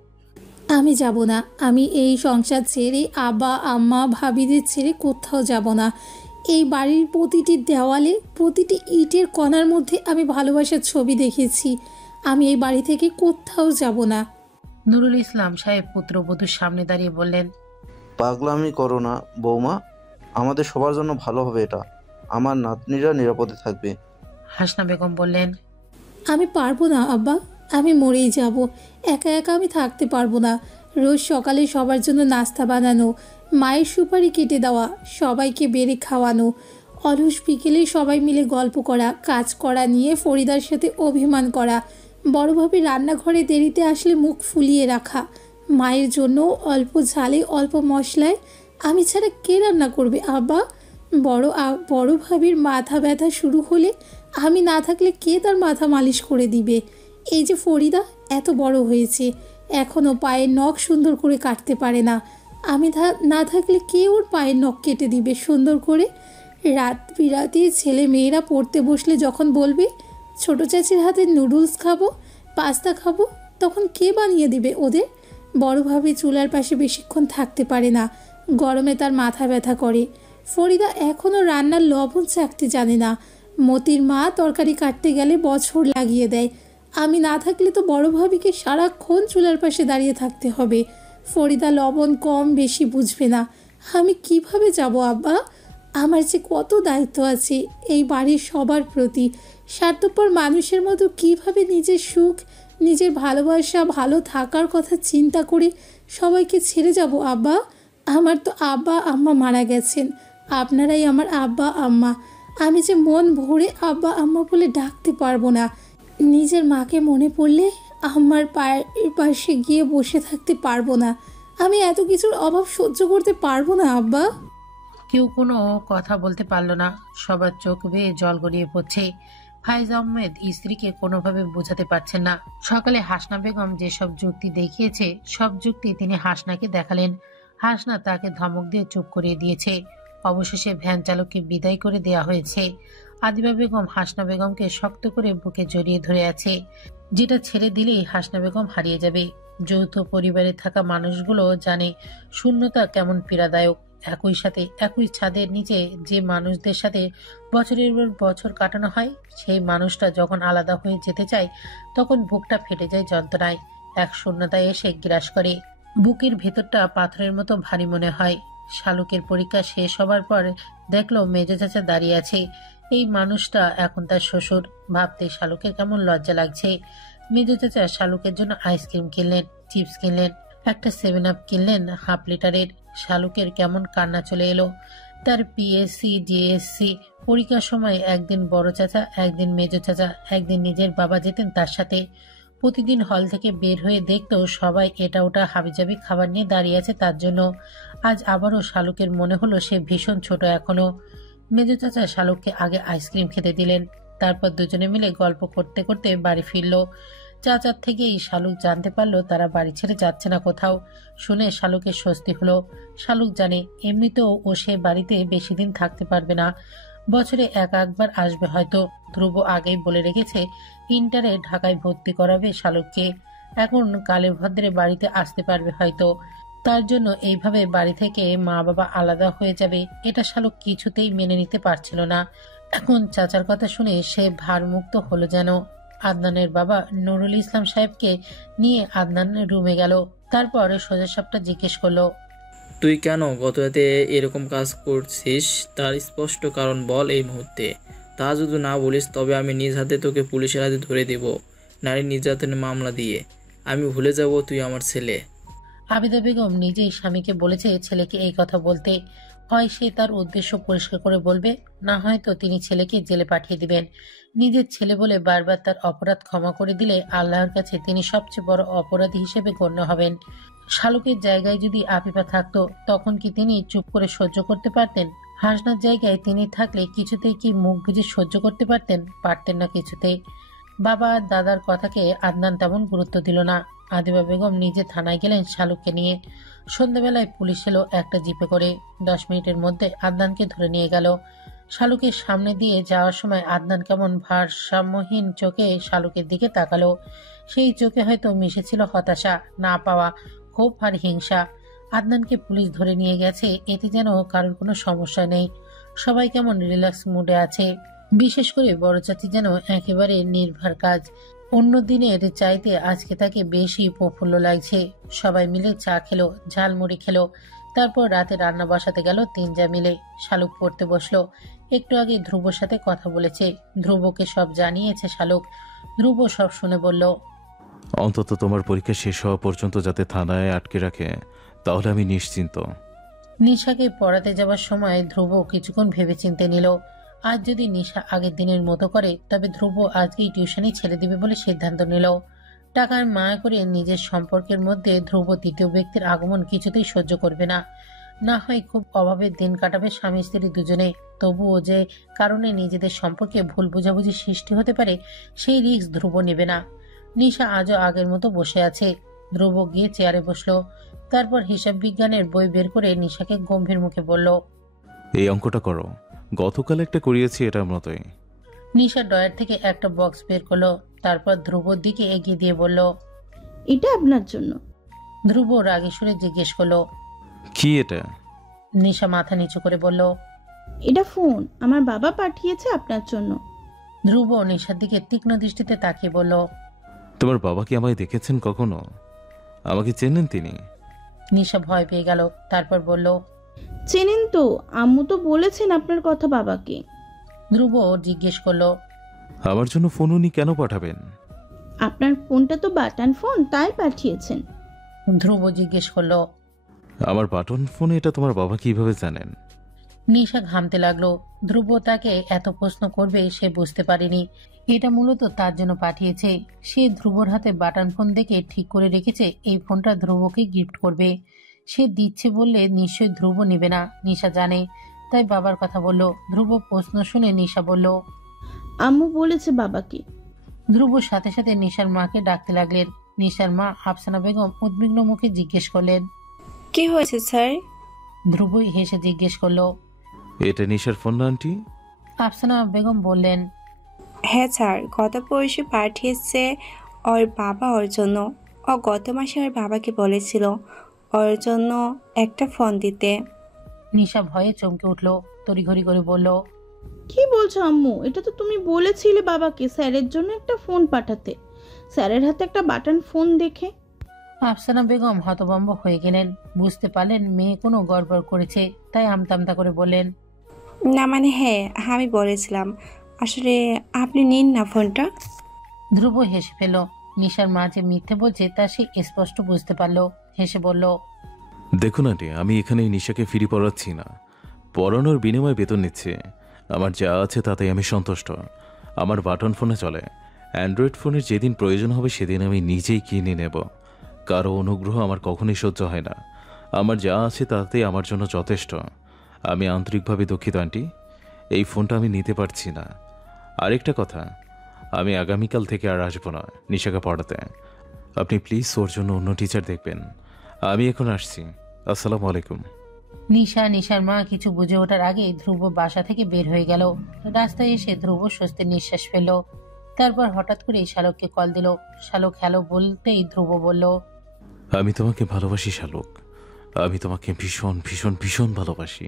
আমি যাব না। আমি এই সংসার ছেড়ে, আব্বা আম্মা ভাবিদের ছেড়ে কোথাও যাব না। এই বাড়ির প্রতিটি দেওয়ালে, প্রতিটি ইটের কণার মধ্যে আমি ভালোবাসার ছবি দেখেছি। আমি এই বাড়ি থেকে কোথাও যাব না। নুরুল ইসলাম সাহেব পুত্রবধূর সামনে দাঁড়িয়ে বললেন, পাগলামি করো না বৌমা, আমাদের সবার জন্য ভালো হবে এটা। আমার নাতনিরা নিরাপদে থাকবে। হাসনা বেগম বললেন, আমি পারবো না আব্বা, আমি মরেই যাব। একা একা আমি থাকতে পারবো না। রোজ সকালে সবার জন্য নাস্তা বানানো, মায়ের সুপারি কেটে দেওয়া, সবাইকে বেড়ে খাওয়ানো, অলস বিকেলে সবাই মিলে গল্প করা, কাজ করা নিয়ে ফরিদার সাথে অভিমান করা, বড়ভাবে রান্নাঘরে দেরিতে আসলে মুখ ফুলিয়ে রাখা, মায়ের জন্য অল্প ঝালে অল্প মশলায়। আমি ছাড়া কে রান্না করবে আব্বা? বড় ভাবির মাথা ব্যথা শুরু হলে আমি না থাকলে কে তার মাথা মালিশ করে দিবে? এই যে ফরিদা এত বড় হয়েছে, এখনও পায়ের নখ সুন্দর করে কাটতে পারে না। আমি না থাকলে কে ওর পায়ের নখ কেটে দিবে সুন্দর করে? রাত বিরাতে ছেলে মেয়েরা পড়তে বসলে যখন বলবে ছোট চাচির হাতে নুডলস খাবো, পাস্তা খাবো, তখন কে বানিয়ে দিবে ওদের? বড়ভাবে চুলার পাশে বেশিক্ষণ থাকতে পারে না, গরমে তার মাথা ব্যথা করে। ফরিদা এখনও রান্নার লবণ চাকতে জানে না। মতির মা তরকারি কাটতে গেলে বছর লাগিয়ে দেয়। আমি না থাকলে তো বড় ভাবিকে সারাক্ষণ চুলার পাশে দাঁড়িয়ে থাকতে হবে। ফরিদা লবণ কম বেশি বুঝবে না। আমি কিভাবে যাব আব্বা? আমার যে কত দায়িত্ব আছে এই বাড়ির সবার প্রতি। স্বার্থপর মানুষের মতো কিভাবে নিজের সুখ, নিজের ভালোবাসা, ভালো থাকার কথা চিন্তা করে সবাইকে ছেড়ে যাব আব্বা? আমার তো আব্বা আম্মা মারা গেছেন, আপনারাই আমার আব্বা আম্মা। আমি যে মন ভরে আব্বা আম্মা বলে ডাকতে পারবো না। নিজের মাকে মনে পড়লে আমার পায়ের পাশে গিয়ে বসে থাকতে পারবো না। আমি এত কিছুর অভাব সহ্য করতে পারবো না আব্বা। কেউ কোনো কথা বলতে পারল না। সবার চোখ বেয়ে জল গড়িয়ে পড়ছে। ফাইজ আহমেদ স্ত্রীকে কোনোভাবে বোঝাতে পারছেন না। সকালে হাসনা বেগম যেসব যুক্তি দেখিয়েছে সব যুক্তি তিনি হাসনাকে দেখালেন। হাসনা তাকে ধমক দিয়ে চুপ করিয়ে দিয়েছে। অবশেষে ভ্যান চালককে বিদায় করে দেয়া হয়েছে। আদিবা বেগম হাসনা বেগমকে শক্ত করে বুকে জড়িয়ে ধরে আছে, যেটা ছেড়ে দিলেই হাসনা বেগম হারিয়ে যাবে। যৌথ পরিবারে থাকা মানুষগুলো জানে শূন্যতা কেমন পীড়াদায়ক। একই সাথে একই ছাদের নিচে যে মানুষদের সাথে বছরের পর বছর কাটানো হয়, সেই মানুষটা যখন আলাদা হয়ে যেতে চায় তখন বুকটা ফেটে যায় যন্ত্রণায়। এক শূন্যতায় এসে গ্রাস করে। বুকের ভেতরটা পাথরের মতো ভারী মনে হয়। শালুকের পরীক্ষা শেষ হবার পর দেখলো মেজ চাচা দাঁড়িয়ে আছে। এই মানুষটা এখন তার শ্বশুর। ভাবতে শালুকের কেমন লজ্জা লাগছে। মেজ চাচা শালুকের জন্য আইসক্রিম কিনলেন, চিপস কিনলেন। একটা 7 আপ কিনলেন হাফ লিটারের। শালুকের কেমন কান্না চলে এলো। তার পিএসসি জিএসসি পরীক্ষার সময় একদিন বড় চাচা, একদিন মেজো চাচা, একদিন নিজের বাবা যেতেন তার সাথে। প্রতিদিন হল থেকে বের হয়ে দেখতো সবাই এটা ওটা হাবিজাবি খাবার নিয়ে দাঁড়িয়ে আছে তার জন্য। আজ আবারও শালুকের মনে হলো সে ভীষণ ছোট এখনো। মেজো চাচা শালুককে আগে আইসক্রিম খেতে দিলেন, তারপর দুজনে মিলে গল্প করতে করতে বাড়ি ফিরল। চাচার থেকেই শালুক জানতে পারলো তারা বাড়ি ছেড়ে যাচ্ছে না কোথাও। শুনে শালুকের স্বস্তি হলো। শালুক জানে এমনিতেও ও সে বাড়িতে বেশি দিন থাকতে পারবে না, বছরে একবার আসবে হয়তো। ধ্রুব আগেই বলে রেখেছে ইন্টারে ঢাকায় ভর্তি করাবে শালুককে। এখন কালে ভদ্রে বাড়িতে আসতে পারবে হয়তো। তার জন্য এইভাবে বাড়ি থেকে মা বাবা আলাদা হয়ে যাবে, এটা শালুক কিছুতেই মেনে নিতে পারছিল না। এখন চাচার কথা শুনে সে ভারমুক্ত হলো যেন। আদনানের বাবা নুরুল ইসলাম সাহেবকে নিয়ে আদনানের রুমে গেল। তারপর সোজা সাপটা জিজ্ঞেস করলো, তুই কেন গত রাতে এরকম কাজ করছিস তার স্পষ্ট কারণ বল এই মুহূর্তে। তা যদি না বলিস তবে আমি নিজ হাতে তোকে পুলিশের হাতে ধরে দেব, নারী নির্যাতনের মামলা দিয়ে। আমি ভুলে যাব তুই আমার ছেলে। আবিদা বেগম নিজেই স্বামীকে বলেছে ছেলেকে এই কথা বলতে। হয় সে তার উদ্দেশ্য পরিষ্কার করে বলবে, না হয়তো তিনি ছেলেকে জেলে পাঠিয়ে দিবেন। নিজের ছেলে বলে বারবার তার অপরাধ ক্ষমা করে দিলে আল্লাহর কাছে তিনি সবচেয়ে বড় অপরাধী হিসেবে গণ্য হবেন। শালুকের জায়গায় যদি আফিফা থাকতো তখন কি তিনি চুপ করে সহ্য করতে পারতেন? হাসনার জায়গায় তিনি থাকলে কিছুতেই কি মুখ বুজে সহ্য করতে পারতেন? পারতেন না কিছুতেই। বাবা আর দাদার কথাকে আদনান তেমন গুরুত্ব দিল না। আদিবা বেগম নিজে থানায় গেলেন শালুককে নিয়ে। সন্ধ্যাবেলায় পুলিশ এলো একটা জিপে করে। 10 মিনিটের মধ্যে আদনানকে ধরে নিয়ে গেল। শালুকের সামনে দিয়ে যাওয়ার সময় আদনান কেমন ভারসাম্যহীন চোখে শালুকের দিকে তাকালো। সেই চোখে হয়তো মিশেছিল হতাশা, না পাওয়া, ক্ষোভ আর হিংসা। আদনানকে পুলিশ ধরে নিয়ে গেছে, এতে যেন কারোর কোনো সমস্যা নেই। সবাই কেমন রিল্যাক্স মুডে আছে। বিশেষ করে বড় চাচি যেন একেবারে নির্ভর কাজ। অন্য দিনের চাইতে আজকে তাকে বেশি প্রফুল্ল লাগছে। সবাই মিলে চা খেলো, ঝালমুড়ি খেলো। তারপর রাতে রান্না বসাতে গেল তিনজা মিলে। শালুক পড়তে বসলো। একটু আগে ধ্রুবর সাথে কথা বলেছে, ধ্রুবকে সব জানিয়েছে শালুক। ধ্রুব সব শুনে বলল, অন্তত তোমার পরীক্ষা শেষ হওয়া পর্যন্ত যাতে থানায় আটকে রাখে তাহলে আমি নিশ্চিন্ত। নিশাকে পড়াতে যাওয়ার সময় ধ্রুব কিছুক্ষণ ভেবেচিন্তে নিল। আজ যদি নিশা আগের দিনের মতো করে তবে ধ্রুব আজকেই টিউশনই ছেড়ে দিবে বলে সিদ্ধান্ত নিল। টাকার মায়া করে নিজের সম্পর্কের মধ্যে ধ্রুব তৃতীয় ব্যক্তির আগমন কিছুতেই সহ্য করবে না। না হয় খুব অভাবের দিন কাটাবে স্বামী স্ত্রী দুজনে, তবুও যে কারণে নিজেদের সম্পর্কে ভুল বোঝাবুঝি সৃষ্টি হতে পারে সেই রিস্ক ধ্রুব নেবে না। নিশা আজও আগের মতো বসে আছে। ধ্রুব গিয়ে চেয়ারে বসলো। তারপর হিসাব বিজ্ঞানের বই বের করে নিশাকে গম্ভীর মুখে বলল, এই অঙ্কটা করো, গতকাল একটা করিয়েছি এটার মতোই। নিশা ডয়ার থেকে একটা বক্স বের করলো। তারপর ধ্রুবর দিকে এগিয়ে দিয়ে বলল, এটা আপনার জন্য। ধ্রুব রাগে সুরে জিজ্ঞেস করলো, কি এটা? নিশা মাথা নিচু করে বলল, এটা ফোন আমার বাবা পাঠিয়েছে আপনার জন্য। ধ্রুব নিশার দিকে তীক্ষ্ণ দৃষ্টিতে তাকিয়ে বলল, তোমার বাবা কি আমায় দেখেছেন কখনো? আমাকে চেনেন তিনি? নিশা ভয় পেয়ে গেল। তারপর বলল, চেনেন তো, আম্মু তো বলেছেন আপনার কথা বাবাকে। ধ্রুব জিজ্ঞেস করলো, আমার জন্য ফোন উনি কেন পাঠাবেন? আপনার ফোনটা তো বাটন ফোন, তাই পাঠিয়েছেন। ধ্রুব জিজ্ঞেস করলো, আমার বাটন ফোনে এটা তোমার বাবা কিভাবে জানেন? নিশা ঘামতে লাগলো। ধ্রুব তাকে এত প্রশ্ন করবে সে বুঝতে পারেনি। এটা মূলত তার জন্য পাঠিয়েছে। সে ধ্রুবর হাতে বাটন ফোন দেখে ঠিক করে রেখেছে এই ফোনটা ধ্রুবকে গিফট করবে। সে দিচ্ছে বললে নিশ্চয়ই ধ্রুব নেবে না, নিশা জানে। তাই বাবার কথা বলল। ধ্রুব প্রশ্ন শুনে নিশা বলল, আম্মু বলেছে বাবাকে। ধ্রুবর সাথে সাথে নিশার মাকে ডাকতে লাগলেন। নিশার মা আফসানা বেগম উদ্বিগ্ন মুখে জিজ্ঞেস করলেন, কি হয়েছে স্যার? ধ্রুবই হেসে জিজ্ঞেস করলো, এটা নিশার ফোন না আন্টি? আফসানা বেগম বললেন, হ্যাঁ স্যার, গত পরশু পাঠিয়েছে ওর বাবা ওর জন্য। ও গত মাসে ওর বাবাকে বলেছিল ওর জন্য একটা ফোন দিতে। নিশা ভয়ে চমকে উঠল, তড়িঘড়ি করে বলল, কি বলছো আম্মু? এটা তো তুমি বলেছিলে বাবাকে স্যারের জন্য একটা ফোন পাঠাতে, স্যারের হাতে একটা বাটন ফোন দেখে। আফসানা বেগম হতভম্ব হয়ে গেলেন। বুঝতে পারলেন মেয়ে কোনো গড়বড় করেছে, তাই আমতামতা করে বললেন, না মানে হ্যাঁ, আমি বলেছিলাম। আসলে আপনি নিন না ফোনটা। ধ্রুব হেসে ফেল। নিশার মা যে মিথ্যে বলছে তা সে স্পষ্ট বুঝতে পারল। হেসে বলল, দেখুন আন্টি, আমি এখানে এই নিশাকে ফিরি পড়াচ্ছি না, পড়ানোর বিনিময়ে বেতন নিচ্ছি। আমার যা আছে তাতেই আমি সন্তুষ্ট। আমার বাটন ফোনে চলে। অ্যান্ড্রয়েড ফোনের যেদিন প্রয়োজন হবে সেদিন আমি নিজেই কিনে নেব। কারো অনুগ্রহ আমার কখনোই সহ্য হয় না। আমার যা আছে তাতেই আমার জন্য যথেষ্ট। আমি আন্তরিকভাবে দুঃখিত আন্টি, এই ফোনটা আমি নিতে পারছি না। আরেকটা কথা, আমি আগামীকাল থেকে আর আসবো না নিশাকে পড়াতে। আপনি প্লিজ ওর জন্য অন্য টিচার দেখবেন। আমি এখন আসছি। আসসালামু আলাইকুম। নিশার মা কিছু বুঝে ওঠার আগে ধ্রুব বাসা থেকে বের হয়ে গেল। রাস্তায় এসে ধ্রুব স্বস্তির নিঃশ্বাস ফেলল। তারপর হঠাৎ করে শালককে কল দিল। শালক হ্যালো বলতেই ধ্রুব বলল, আমি তোমাকে ভালোবাসি শালক। আমি তোমাকে ভীষণ ভীষণ ভীষণ ভালোবাসি।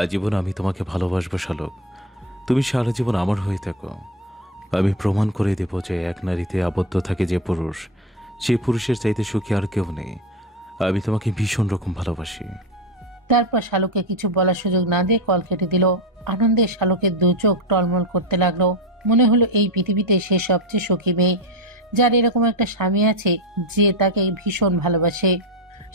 আজীবন আমি তোমাকে ভালোবাসবো শালক। তুমি সারা জীবন আমার হয়ে থাকো। আমি প্রমাণ করে দেব যে এক নারীতে আবদ্ধ থাকে যে পুরুষ, সে পুরুষের চাইতে সুখী আর কেউ নেই। আমি তোমাকে ভীষণ রকম ভালোবাসি। তারপর শালককে কিছু বলার সুযোগ না দিয়ে কল কেটে দিল। আনন্দে শালকের দু চোখ টলমল করতে লাগলো। মনে হলো এই পৃথিবীতে সে সবচেয়ে সুখী মেয়ে, যার এরকম একটা স্বামী আছে যে তাকে ভীষণ ভালোবাসে।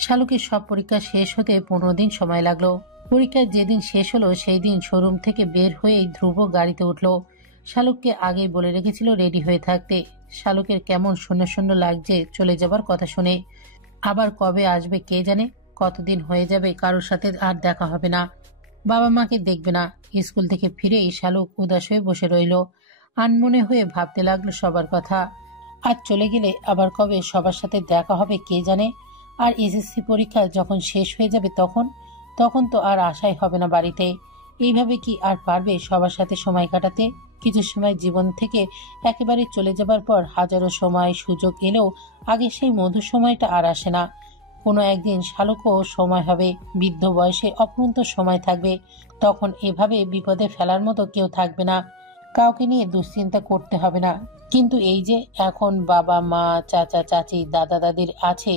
শালকের সব পরীক্ষা শেষ হতে 15 দিন সময় লাগলো। পরীক্ষা যেদিন শেষ হলো সেই দিন শোরুম থেকে বের হয়েই ধ্রুব গাড়িতে উঠলো। শালককে আগেই বলে রেখেছিল রেডি হয়ে থাকতে। শালকের কেমন শূন্য শূন্য লাগছে চলে যাবার কথা শুনে। আবার কবে আসবে কে জানে, কতদিন হয়ে যাবে কারোর সাথে আর দেখা হবে না, বাবা মাকে দেখবে না। স্কুল থেকে ফিরেই শালক উদাস হয়ে বসে রইল। আনমনে হয়ে ভাবতে লাগলো সবার কথা। আজ চলে গেলে আবার কবে সবার সাথে দেখা হবে কে জানে। আর এসএসসি পরীক্ষা যখন শেষ হয়ে যাবে তখন তো আর আশাই হবে না বাড়িতে। এইভাবে কি আর পারবে সবার সাথে সময় কাটাতে? কিছু সময় জীবন থেকে একেবারে চলে যাবার পর হাজারো সময় সুযোগ এলেও আগে সেই মধুর সময়টা আর আসে না। কোনো একদিন শালকও সময় হবে, বৃদ্ধ বয়সে অপূর্ণ সময় থাকবে। তখন এভাবে বিপদে ফেলার মতো কেউ থাকবে না, কাউকে নিয়ে দুশ্চিন্তা করতে হবে না। কিন্তু এই যে এখন বাবা মা চাচা চাচি দাদা দাদির আছে,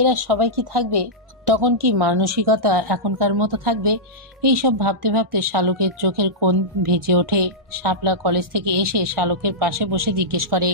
এরা সবাই কি থাকবে? তখন কি মানসিকতা এখনকার মতো থাকবে? এইসব ভাবতে ভাবতে শালকের চোখের কোণ ভেজে ওঠে। শাপলা কলেজ থেকে এসে শালকের পাশে বসে জিজ্ঞেস করে,